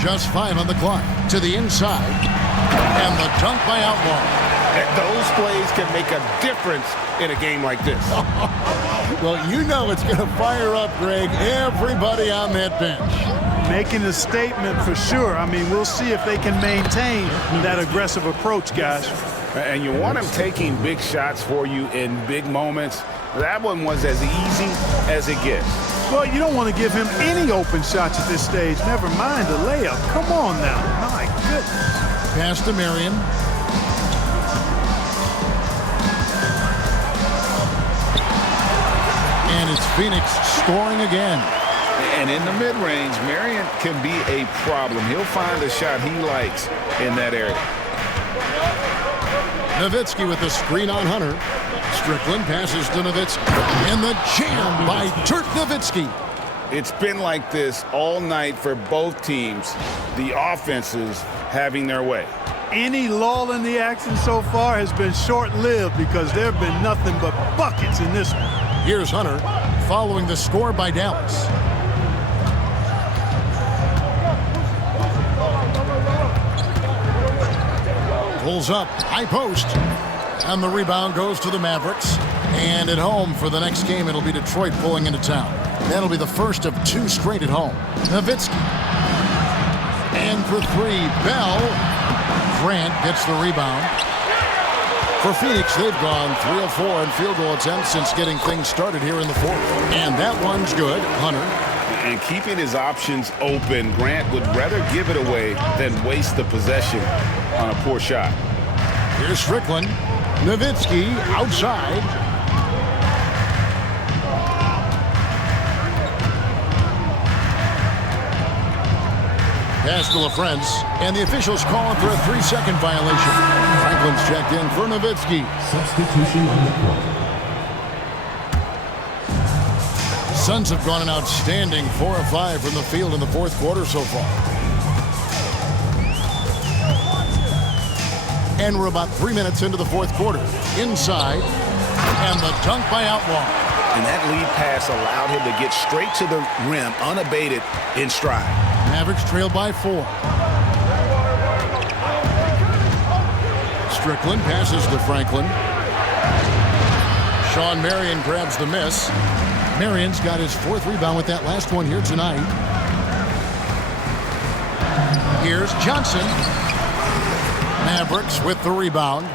Just 5 on the clock. To the inside. And the dunk by Outlaw. Those plays can make a difference in a game like this. Well, you know it's going to fire up, Greg, everybody on that bench. Making a statement for sure. I mean, we'll see if they can maintain that aggressive approach, guys. And you want him taking big shots for you in big moments. That one was as easy as it gets. Well, you don't want to give him any open shots at this stage. Never mind a layup. Come on now. My goodness. Pass to Marion. And it's Phoenix scoring again. And in the mid-range, Marion can be a problem. He'll find a shot he likes in that area. Nowitzki with the screen on Hunter. Strickland passes to Nowitzki. And the jam by Dirk Nowitzki. It's been like this all night for both teams. The offenses having their way. Any lull in the action so far has been short-lived because there have been nothing but buckets in this one. Here's Hunter following the score by Dallas. Pulls up, high post. And the rebound goes to the Mavericks. And at home for the next game, it'll be Detroit pulling into town. That'll be the first of 2 straight at home. Nowitzki. And for 3, Bell. Grant gets the rebound. For Phoenix, they've gone 3 of 4 in field goal attempts since getting things started here in the fourth. And that one's good. Hunter. And keeping his options open, Grant would rather give it away than waste the possession on a poor shot. Here's Strickland. Nowitzki outside. Pass to LaFrance, and the officials calling for a 3-second violation. Franklin's checked in for Nowitzki. Substitution on the court. Suns have gone an outstanding 4 of 5 from the field in the fourth quarter so far. And we're about 3 minutes into the fourth quarter. Inside, and the dunk by Outlaw. And that lead pass allowed him to get straight to the rim, unabated, in stride. Mavericks trail by 4. Strickland passes to Franklin. Sean Marion grabs the miss. Marion's got his 4th rebound with that last one here tonight. Here's Johnson. Mavericks with the rebound.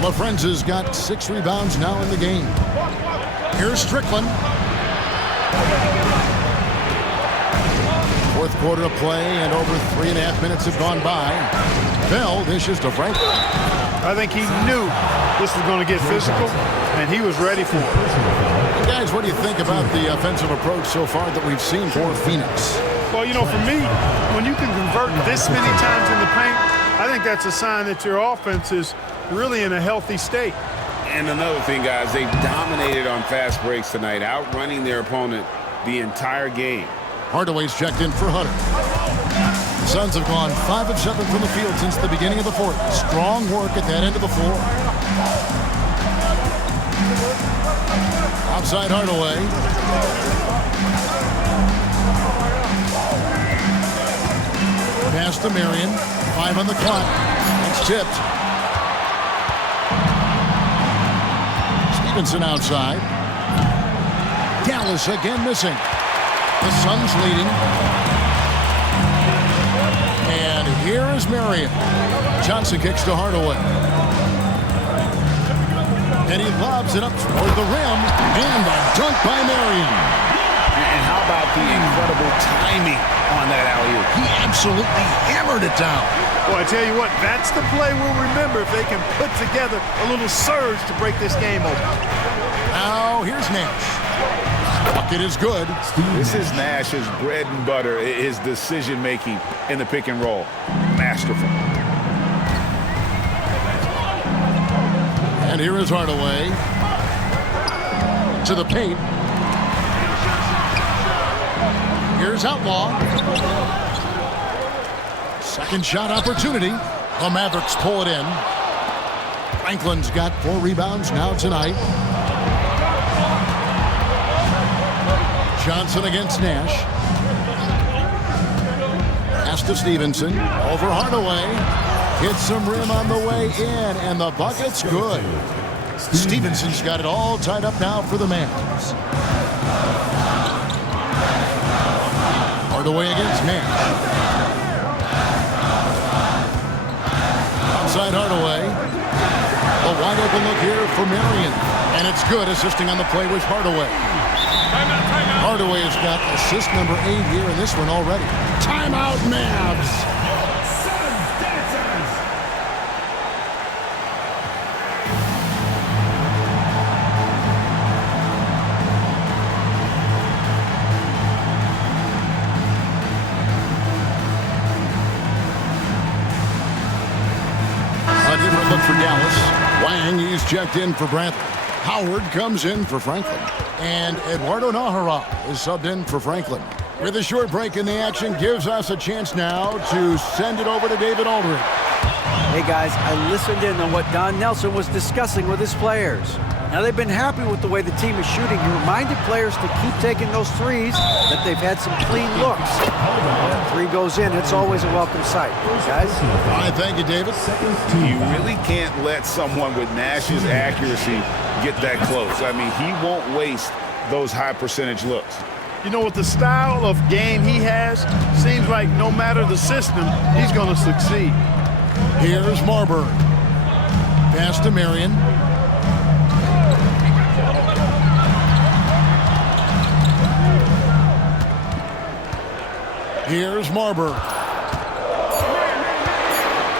LaFrenza's got 6 rebounds now in the game. Here's Strickland. Fourth quarter of play, and over 3.5 minutes have gone by. Bell dishes to Franklin. I think he knew this was going to get physical, and he was ready for it. Guys, what do you think about the offensive approach so far that we've seen for Phoenix? Well, you know, for me, when you can convert this many times in the paint, I think that's a sign that your offense is really in a healthy state. And another thing, guys, they've dominated on fast breaks tonight, outrunning their opponent the entire game. Hardaway's checked in for Hunter. The Suns have gone 5 of 7 from the field since the beginning of the fourth. Strong work at that end of the floor. Outside Hardaway. Pass to Marion. 5 on the clock. It's tipped. Stevenson outside. Dallas again missing. The Suns leading. And here is Marion. Johnson kicks to Hardaway. And he lobs it up toward the rim. And a dunk by Marion. And how about the incredible timing on that alley-oop. He absolutely hammered it down. Well, I tell you what, that's the play we'll remember if they can put together a little surge to break this game open. Now, here's Nash. Bucket is good. This is Nash's bread and butter, his decision-making in the pick and roll. Masterful. And here is Hardaway. To the paint. Here's Outlaw. Second shot opportunity. The Mavericks pull it in. Franklin's got 4 rebounds now tonight. Johnson against Nash. Pass to Stevenson. Over Hardaway. Hits some rim on the way in, and the bucket's good. Stevenson's got it all tied up now for the Mavs. Hardaway against Nash. Outside Hardaway. A wide open look here for Marion. And it's good. Assisting on the play was Hardaway. Hardaway has got assist number 8 here in this one already. Timeout, Mavs. A different look for Dallas. Wang, he's checked in for Bradley. Howard comes in for Franklin. And Eduardo Nájera is subbed in for Franklin. With a short break in the action, gives us a chance now to send it over to David Aldridge. Hey guys, I listened in on what Don Nelson was discussing with his players. Now they've been happy with the way the team is shooting. He reminded players to keep taking those threes, that they've had some clean looks. When a 3 goes in, it's always a welcome sight. Guys? All right, thank you, David. You really can't let someone with Nash's accuracy get that close. I mean, he won't waste those high percentage looks. You know, with the style of game he has, seems like no matter the system, he's going to succeed. Here's Marbury. Pass to Marion. Here's Marbury.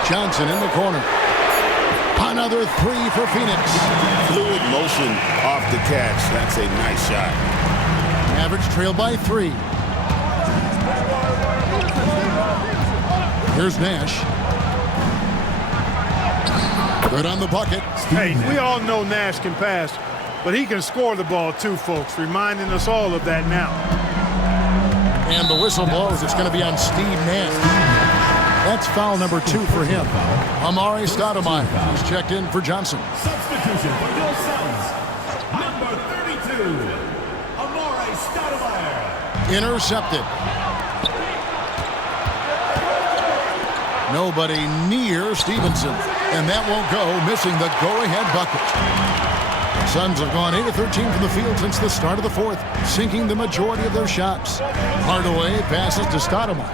Johnson in the corner. Another 3 for Phoenix. Fluid motion off the catch. That's a nice shot. Mavericks trail by 3. Here's Nash. Good on the bucket. Hey, we all know Nash can pass, but he can score the ball too, folks, reminding us all of that now. And the whistle blows. It's going to be on Steve Nash. That's foul number 2 for him. Amari Stoudemire is checked in for Johnson. Substitution for your Suns. Number 32, Amari Stoudemire. Intercepted. Nobody near Stevenson. And that won't go, missing the go-ahead bucket. Suns have gone 8 of 13 from the field since the start of the 4th, sinking the majority of their shots. Hardaway passes to Stoudemire.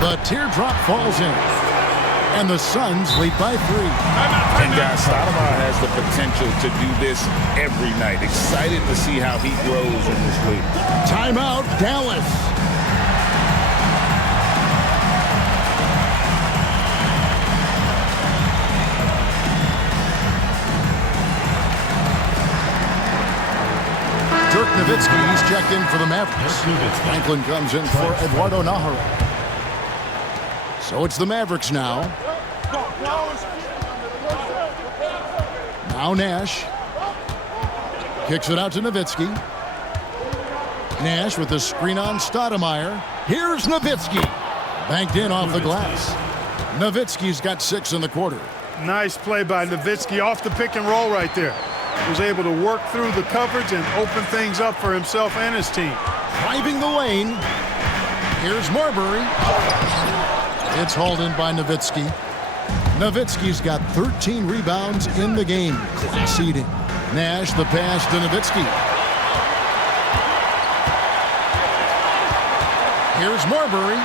The teardrop falls in, and the Suns lead by 3. And guys, Stoudemire has the potential to do this every night. Excited to see how he grows in this league. Timeout, Dallas. Dirk Nowitzki, he's checked in for the Mavericks. Franklin comes in for Eduardo Nájera. So it's the Mavericks now. Now Nash. Kicks it out to Nowitzki. Nash with the screen on Stoudemire. Here's Nowitzki. Banked in off the glass. Nowitzki's got 6 in the quarter. Nice play by Nowitzki off the pick and roll right there. Was able to work through the coverage and open things up for himself and his team. Driving the lane. Here's Marbury. It's hauled in by Nowitzki. Nowitzki's got 13 rebounds in the game. Class eating. Nash the pass to Nowitzki. Here's Marbury.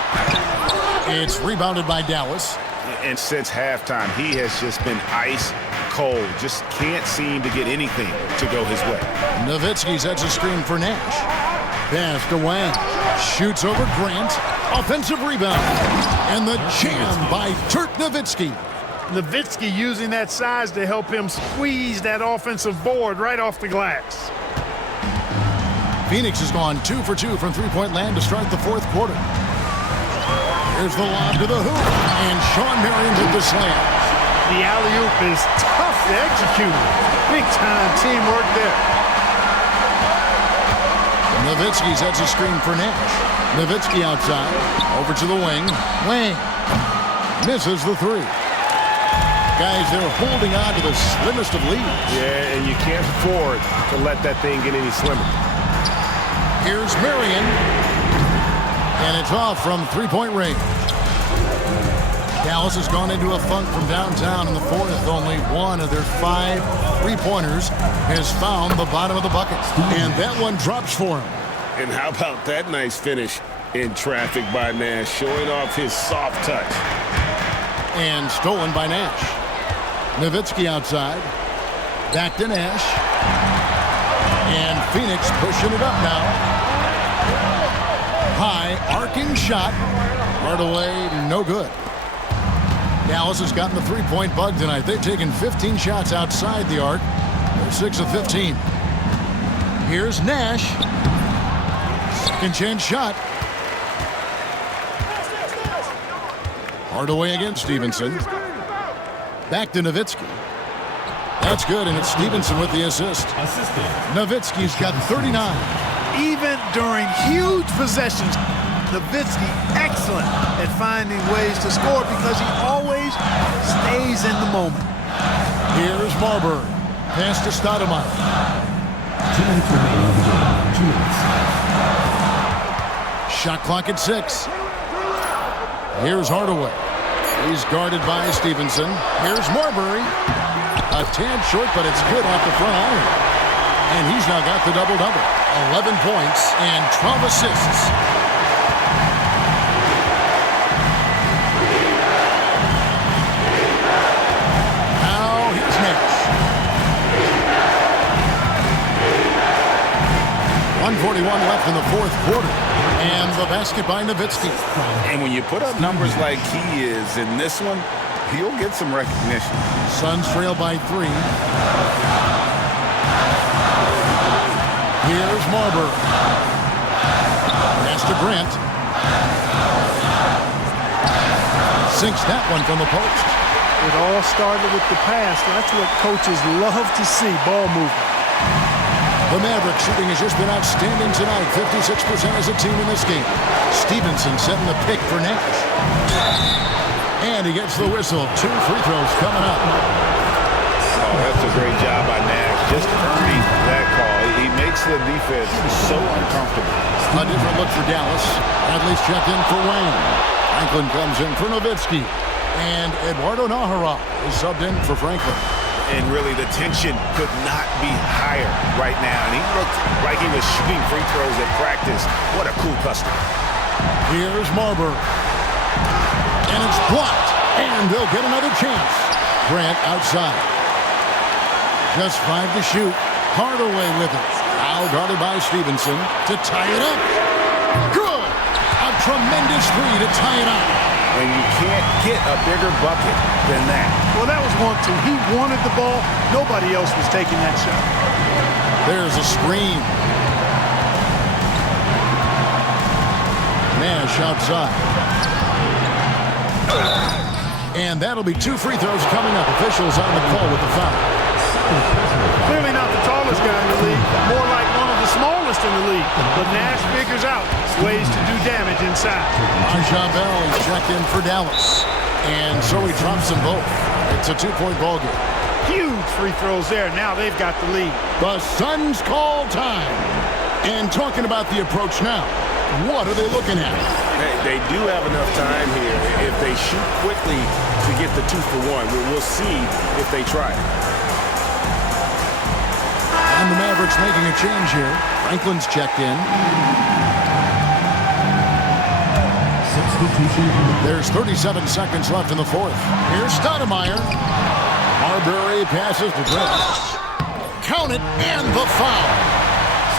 It's rebounded by Dallas. And since halftime, he has just been ice cold. Just can't seem to get anything to go his way. Nowitzki sets a screen for Nash. Pass to Wang. Shoots over Grant. Offensive rebound. And the jam by Dirk Nowitzki. Nowitzki using that size to help him squeeze that offensive board right off the glass. Phoenix has gone 2 for 2 from three-point land to start the fourth quarter. Here's the lob to the hoop. And Sean Marion with the slam. The alley-oop is tough to execute. Big-time teamwork there. Nowitzki sets a screen for Nash. Nowitzki outside. Over to the wing. Wang misses the three. Guys, they're holding on to the slimmest of leads. Yeah, and you can't afford to let that thing get any slimmer. Here's Marion. And it's off from three-point range. Dallas has gone into a funk from downtown in the fourth. Only one of their 5 three-pointers has found the bottom of the bucket. And that one drops for him. And how about that nice finish in traffic by Nash, showing off his soft touch. And stolen by Nash. Nowitzki outside. Back to Nash. And Phoenix pushing it up now. High, arcing shot. Hardaway, no good. Dallas has gotten the three-point bug tonight. They've taken 15 shots outside the arc. They're 6 of 15. Here's Nash. Second chance shot. Hardaway against Stevenson. Back to Nowitzki. That's good, and it's Stevenson with the assist. Nowitzki's got 39. Even during huge possessions, Nowitzki excellent at finding ways to score because he always stays in the moment. Here's Marbury. Pass to Stoudemire. 2 minutes remaining in the game. 2 minutes. Shot clock at 6. Here's Hardaway. He's guarded by Stevenson. Here's Marbury. A tad short, but it's good off the front iron. And he's now got the double-double. 11 points and 12 assists. Now here's Nash. 1:41 left in the fourth quarter. And the basket by Nowitzki. And when you put up numbers like he is in this one, he'll get some recognition. Suns trail by 3. Here's Marbury. Pass to Grant. Sinks that one from the post. It all started with the pass. That's what coaches love to see, ball movement. The Mavericks shooting has just been outstanding tonight. 56% as a team in this game. Stevenson setting the pick for Nash. And he gets the whistle. 2 free throws coming up. Oh, that's a great job by Nash. Just earning that call. He makes the defense so uncomfortable. A different look for Dallas. Bradley's checked in for Wayne. Franklin comes in for Nowitzki. And Eduardo Nájera is subbed in for Franklin. And really, the tension could not be higher right now. And he looked like he was shooting free throws at practice. What a cool customer. Here's Marbury. And it's blocked. And they'll get another chance. Grant outside. Just 5 to shoot. Hardaway with it. Foul guarded by Stevenson to tie it up. Good. A tremendous 3 to tie it up. And you can't get a bigger bucket than that. Well, that was 1-2. He wanted the ball. Nobody else was taking that shot. There's a screen. Nash outside. And that'll be 2 free throws coming up. Officials on the call with the foul. Clearly not the tallest guy in the league. More like one of the smallest in the league. But Nash figures out ways to do damage inside. Raja Bell is checked in for Dallas. And so he drops them both. It's a 2-point ball game. Huge free throws there. Now they've got the lead. The Suns call time. And talking about the approach now, what are they looking at? They do have enough time here. If they shoot quickly to get the 2 for 1, we'll see if they try it. And the Mavericks making a change here. Franklin's checked in. 6 Substitution. There's 37 seconds left in the fourth. Here's Stoudemire. Marbury passes to Brett. Count it, and the foul.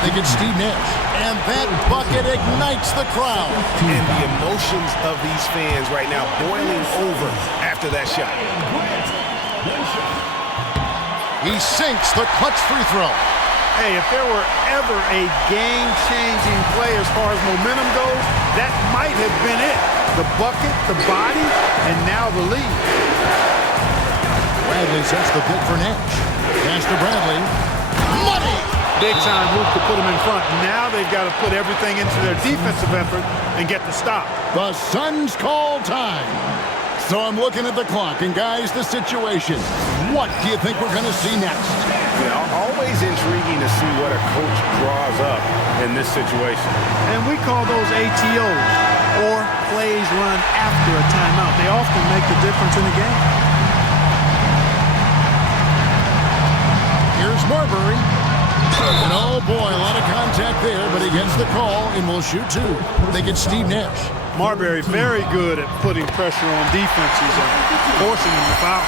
Thinking Steve Nash. And that bucket ignites the crowd. And the emotions of these fans right now boiling over after that shot. He sinks the clutch free throw. Hey, if there were ever a game-changing play as far as momentum goes, that might have been it. The bucket, the body, and now the lead. Bradley sets the pick for Nash. Pass to Bradley. Money! Big-time move to put them in front. Now they've got to put everything into their defensive effort and get the stop. The Suns call time. So I'm looking at the clock, and guys, the situation. What do you think we're going to see next? Always intriguing to see what a coach draws up in this situation. And we call those ATOs, or plays run after a timeout. They often make the difference in the game. Here's Marbury. And oh boy, a lot of contact there, but he gets the call and will shoot two. They get Steve Nash. Marbury very good at putting pressure on defenses and forcing them to foul.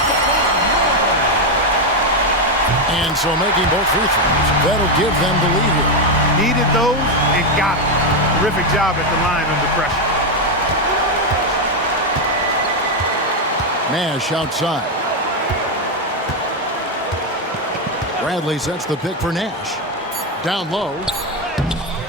And so making both free throws, that'll give them the lead here. Needed those and got it. Terrific job at the line under pressure. Nash outside. Bradley sets the pick for Nash. Down low.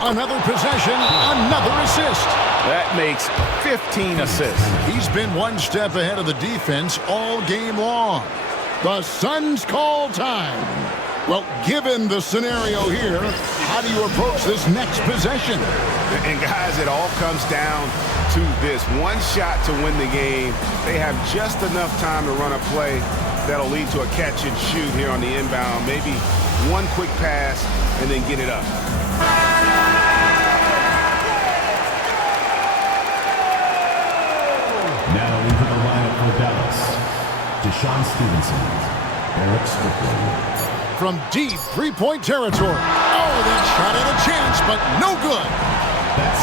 Another possession, another assist. That makes 15 assists. He's been one step ahead of the defense all game long. The Suns call time. Well, given the scenario here, how do you approach this next possession? And guys, it all comes down to this. One shot to win the game. They have just enough time to run a play that'll lead to a catch and shoot here on the inbound. Maybe one quick pass and then get it up. Now into the lineup for Dallas. Deshaun Stevenson, Eric Strickland. From deep three-point territory. Oh, that shot had a chance, but no good.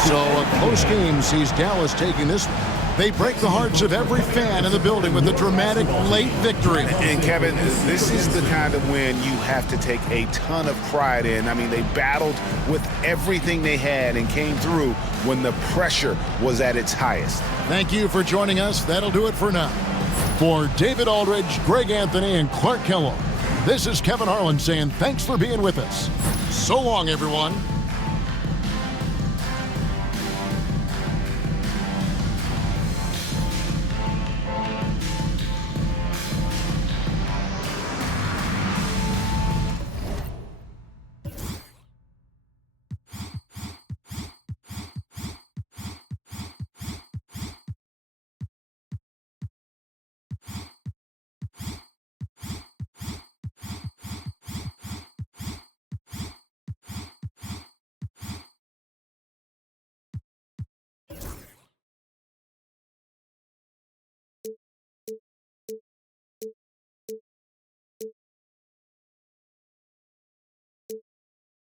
So a close game sees Dallas taking this one. They break the hearts of every fan in the building with a dramatic late victory. And Kevin, this is the kind of win you have to take a ton of pride in. I mean, they battled with everything they had and came through when the pressure was at its highest. Thank you for joining us. That'll do it for now. For David Aldridge, Greg Anthony, and Clark Kellogg, this is Kevin Harlan saying thanks for being with us. So long, everyone.